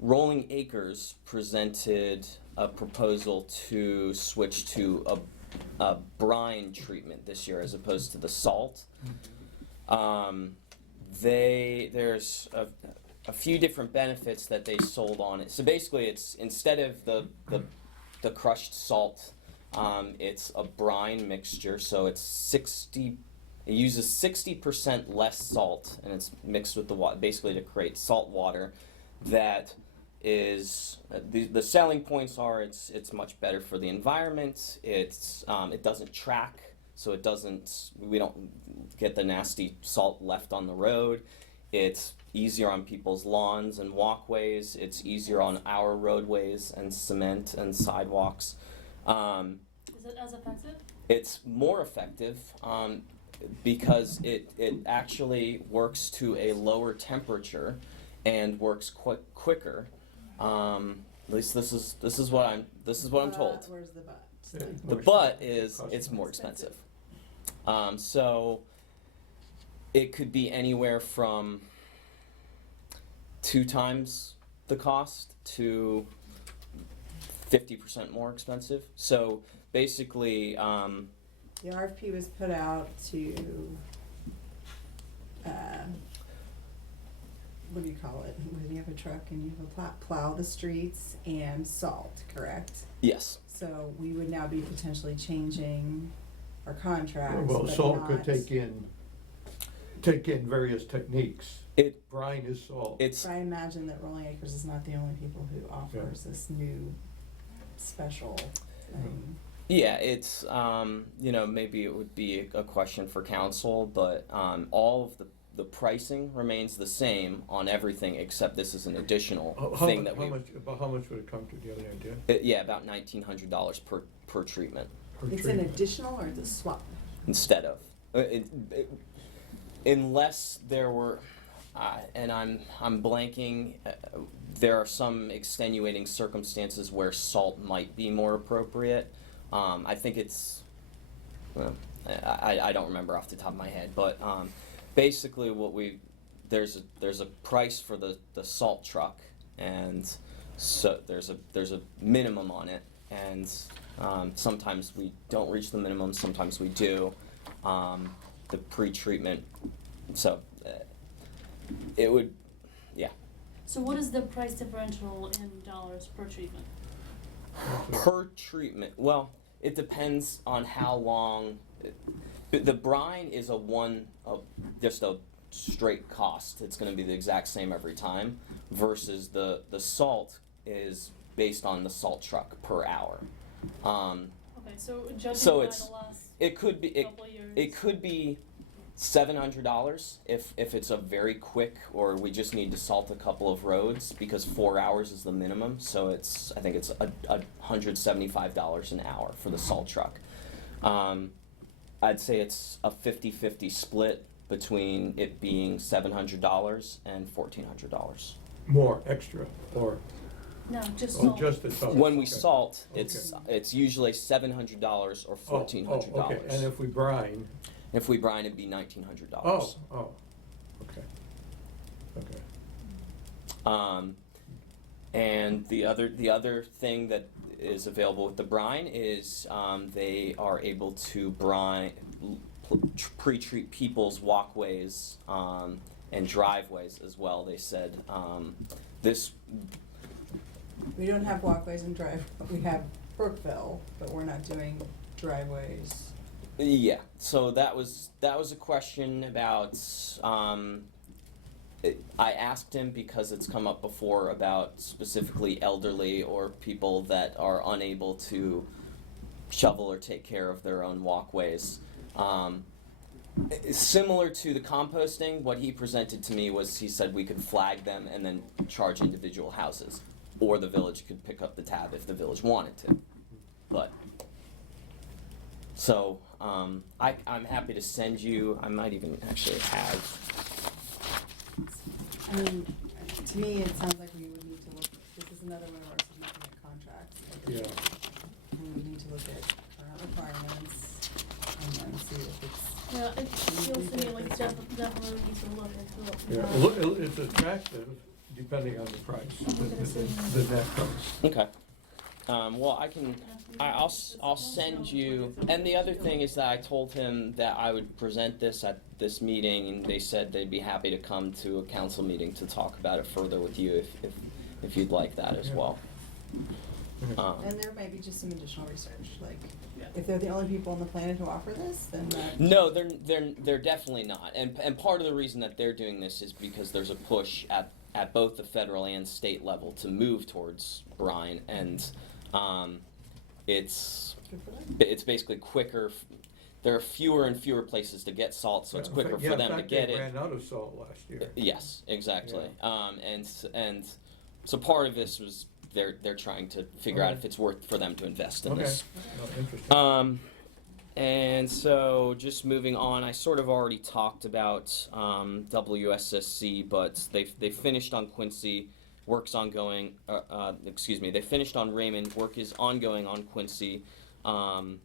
Rolling Acres presented a proposal to switch to a brine treatment this year as opposed to the salt. There's a few different benefits that they sold on it. So basically, it's instead of the crushed salt, it's a brine mixture. So it uses 60% less salt, and it's mixed with the water, basically to create salt water. That is the selling points are it's much better for the environment. It doesn't track. So we don't get the nasty salt left on the road. It's easier on people's lawns and walkways. It's easier on our roadways and cement and sidewalks. Is it as effective? It's more effective because it actually works to a lower temperature and works quicker. At least this is what I'm told. Where's the but? The but is it's more expensive. So it could be anywhere from 2 times the cost to 50% more expensive. So basically, The RFP was put out to, what do you call it? When you have a truck and you have a plow the streets and salt, correct? yes. So we would now be potentially changing our contracts, Well, but salt could not- take in take in various techniques. Brine is salt. I imagine that Rolling Acres is not the only people who offers this new special thing. Yeah, it's, maybe it would be a question for council, but all of the pricing remains the same on everything except this is an additional thing that we. How much would it come to? Do you have any idea? Yeah, about $1,900 per treatment. It's an additional or the swap? Instead of, unless there were, and I'm blanking. There are some extenuating circumstances where salt might be more appropriate. I think it's, well, I don't remember off the top of my head, but basically there's a price for the salt truck, and so there's a minimum on it, and sometimes we don't reach the minimum, sometimes we do. The pre-treatment, so it would, yeah. So what is the price differential in dollars per treatment? Per treatment, well, it depends on how long. The brine is just a straight cost. It's going to be the exact same every time, versus the salt is based on the salt truck per hour. Okay, so judging So by it's the last it could be couple of years. it could be $700 if it's a very quick, or we just need to salt a couple of roads, because 4 hours is the minimum. So I think it's $175 an hour for the salt truck. I'd say it's a 50-50 split between it being $700 and $1,400. More extra, or No, just oh, salt. just the salt? When we Okay. salt, Okay. it's usually $700 or $1,400. Oh, okay, and if we brine? If we brine, it'd be $1,900. Oh, okay. And the other thing that is available with the brine is they are able to pre-treat people's walkways and driveways as well. They said this. We don't have walkways and we have Brookville, but we're not doing driveways. Yeah, so that was a question about. I asked him because it's come up before about specifically elderly or people that are unable to shovel or take care of their own walkways. Similar to the composting, what he presented to me was he said we could flag them and then charge individual houses, or the village could pick up the tab if the village wanted to. But so I'm happy to send you. I might even actually have. I mean, to me, it sounds like we would need to look, this is another one of our significant contracts. Yeah. We would need to look at current requirements and then see if it's. Yeah, it feels to me like definitely need to look into it. Yeah, it's attractive depending on the price, the net price. Okay. Well, I'll send you. And the other thing is that I told him that I would present this at this meeting, and they said they'd be happy to come to a council meeting to talk about it further with you if you'd like that as well. And there might be just some additional research, like, if they're the only people on the planet who offer this, then that. No, they're definitely not. And part of the reason that they're doing this is because there's a push at both the federal and state level to move towards brine, and it's basically quicker. There are fewer and fewer places to get salt, so it's quicker for them to get it. They ran out of salt last year. Yes, exactly. And so part of this was they're trying to figure out if it's worth for them to invest in this. Interesting. And so just moving on, I sort of already talked about WSSC, but they finished on Quincy. Work's ongoing. They finished on Raymond. Work is ongoing on Quincy. And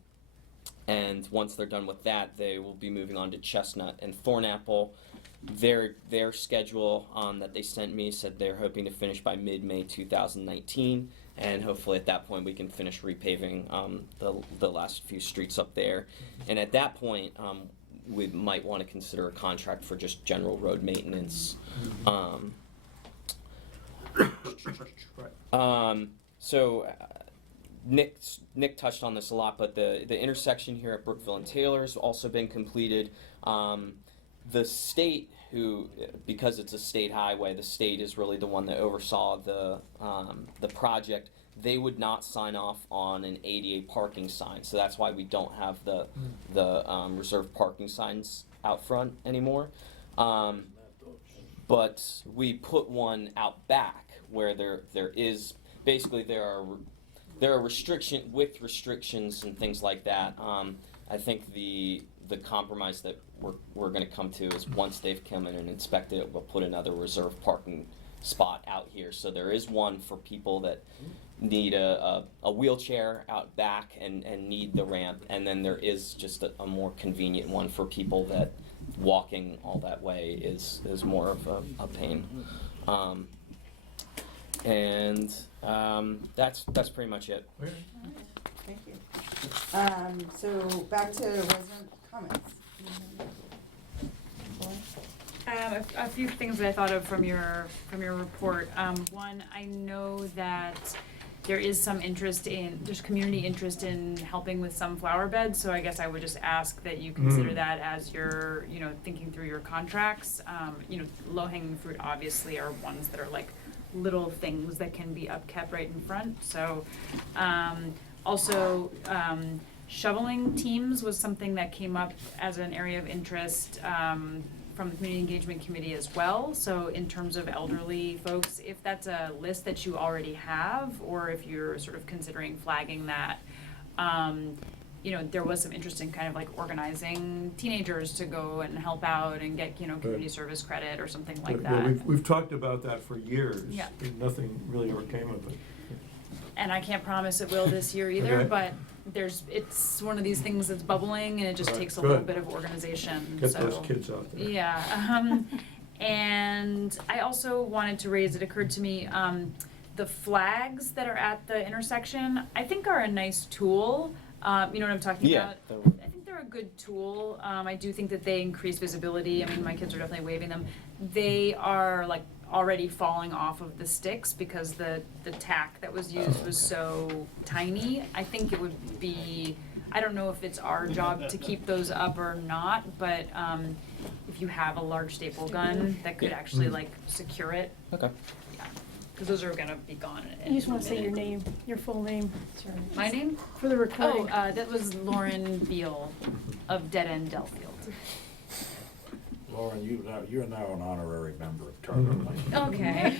once they're done with that, they will be moving on to Chestnut and Thornapple. Their schedule that they sent me said they're hoping to finish by mid-May 2019, and hopefully at that point we can finish repaving the last few streets up there. And at that point, we might want to consider a contract for just general road maintenance. Nick touched on this a lot, but the intersection here at Brookville and Taylor has also been completed. the state, who, because it's a state highway, the state is really the one that oversaw the project. They would not sign off on an ADA parking sign, so that's why we don't have the reserved parking signs out front anymore. But we put one out back where there is basically there are restrictions and things like that. I think the compromise that we're going to come to is once they've come in and inspected it, we'll put another reserved parking spot out here. So there is one for people that need a wheelchair out back and need the ramp, and then there is just a more convenient one for people that walking all that way is more of a pain. That's pretty much it. Thank you. So back to resident comments. A few things that I thought of from your report. One, I know that there is some there's community interest in helping with some flower beds, so I guess I would just ask that you consider that as you're, thinking through your contracts. Low-hanging fruit obviously are ones that are like little things that can be upkept right in front. So, also, shoveling teams was something that came up as an area of interest, from the Community Engagement Committee as well. So in terms of elderly folks, if that's a list that you already have, or if you're sort of considering flagging that, there was some interest in kind of like organizing teenagers to go and help out and get, community service credit or something like that. Well, we've talked about that for years. Yeah. And nothing really ever came of it. And I can't promise it will this year either, Okay. but it's one of these things that's bubbling and it just Right, takes a good. little bit of organization. Get so. those kids out there. Yeah, and I also wanted to raise, it occurred to me, the flags that are at the intersection, I think are a nice tool. You know what I'm talking about? I think they're a good tool. I do think that they increase visibility. I mean, my kids are definitely waving them. They are like already falling off of the sticks because the tack that was used was so tiny. I think it would be, I don't know if it's our job to keep those up or not, but if you have a large staple gun that could actually like secure it. Okay. Yeah, because those are gonna be gone in You just a wanna say your minute. name, your full name. My name? For the recording. That was Lauren Beal of Dead End Delfield. Lauren, you're now an honorary member of Turner Lane. Okay.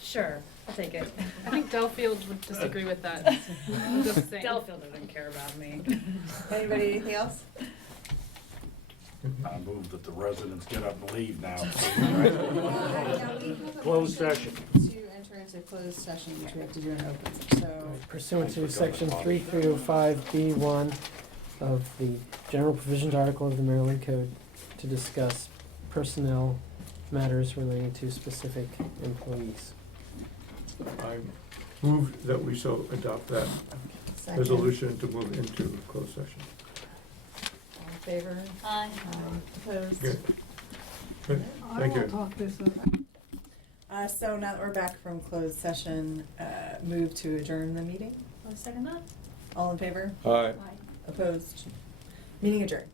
Sure, I'll take it. I think Delfield would disagree with that. I'm just saying. Delfield doesn't care about me. Anybody, anything else? I move that the residents get up and leave now. Now we have a Closed motion session. to enter into closed session, which we have to do in open session, so. Pursuant to section 3305B1 of the General Provisions Article of the Maryland Code, to discuss personnel matters relating to specific employees. I move that we so adopt that Second. resolution to move into closed session. All in favor? Aye. Opposed? Good. Good, I thank will you. talk this up. So now that we're back from closed session, move to adjourn the meeting. Want to second that? All in favor? Aye. Opposed? Meeting adjourned.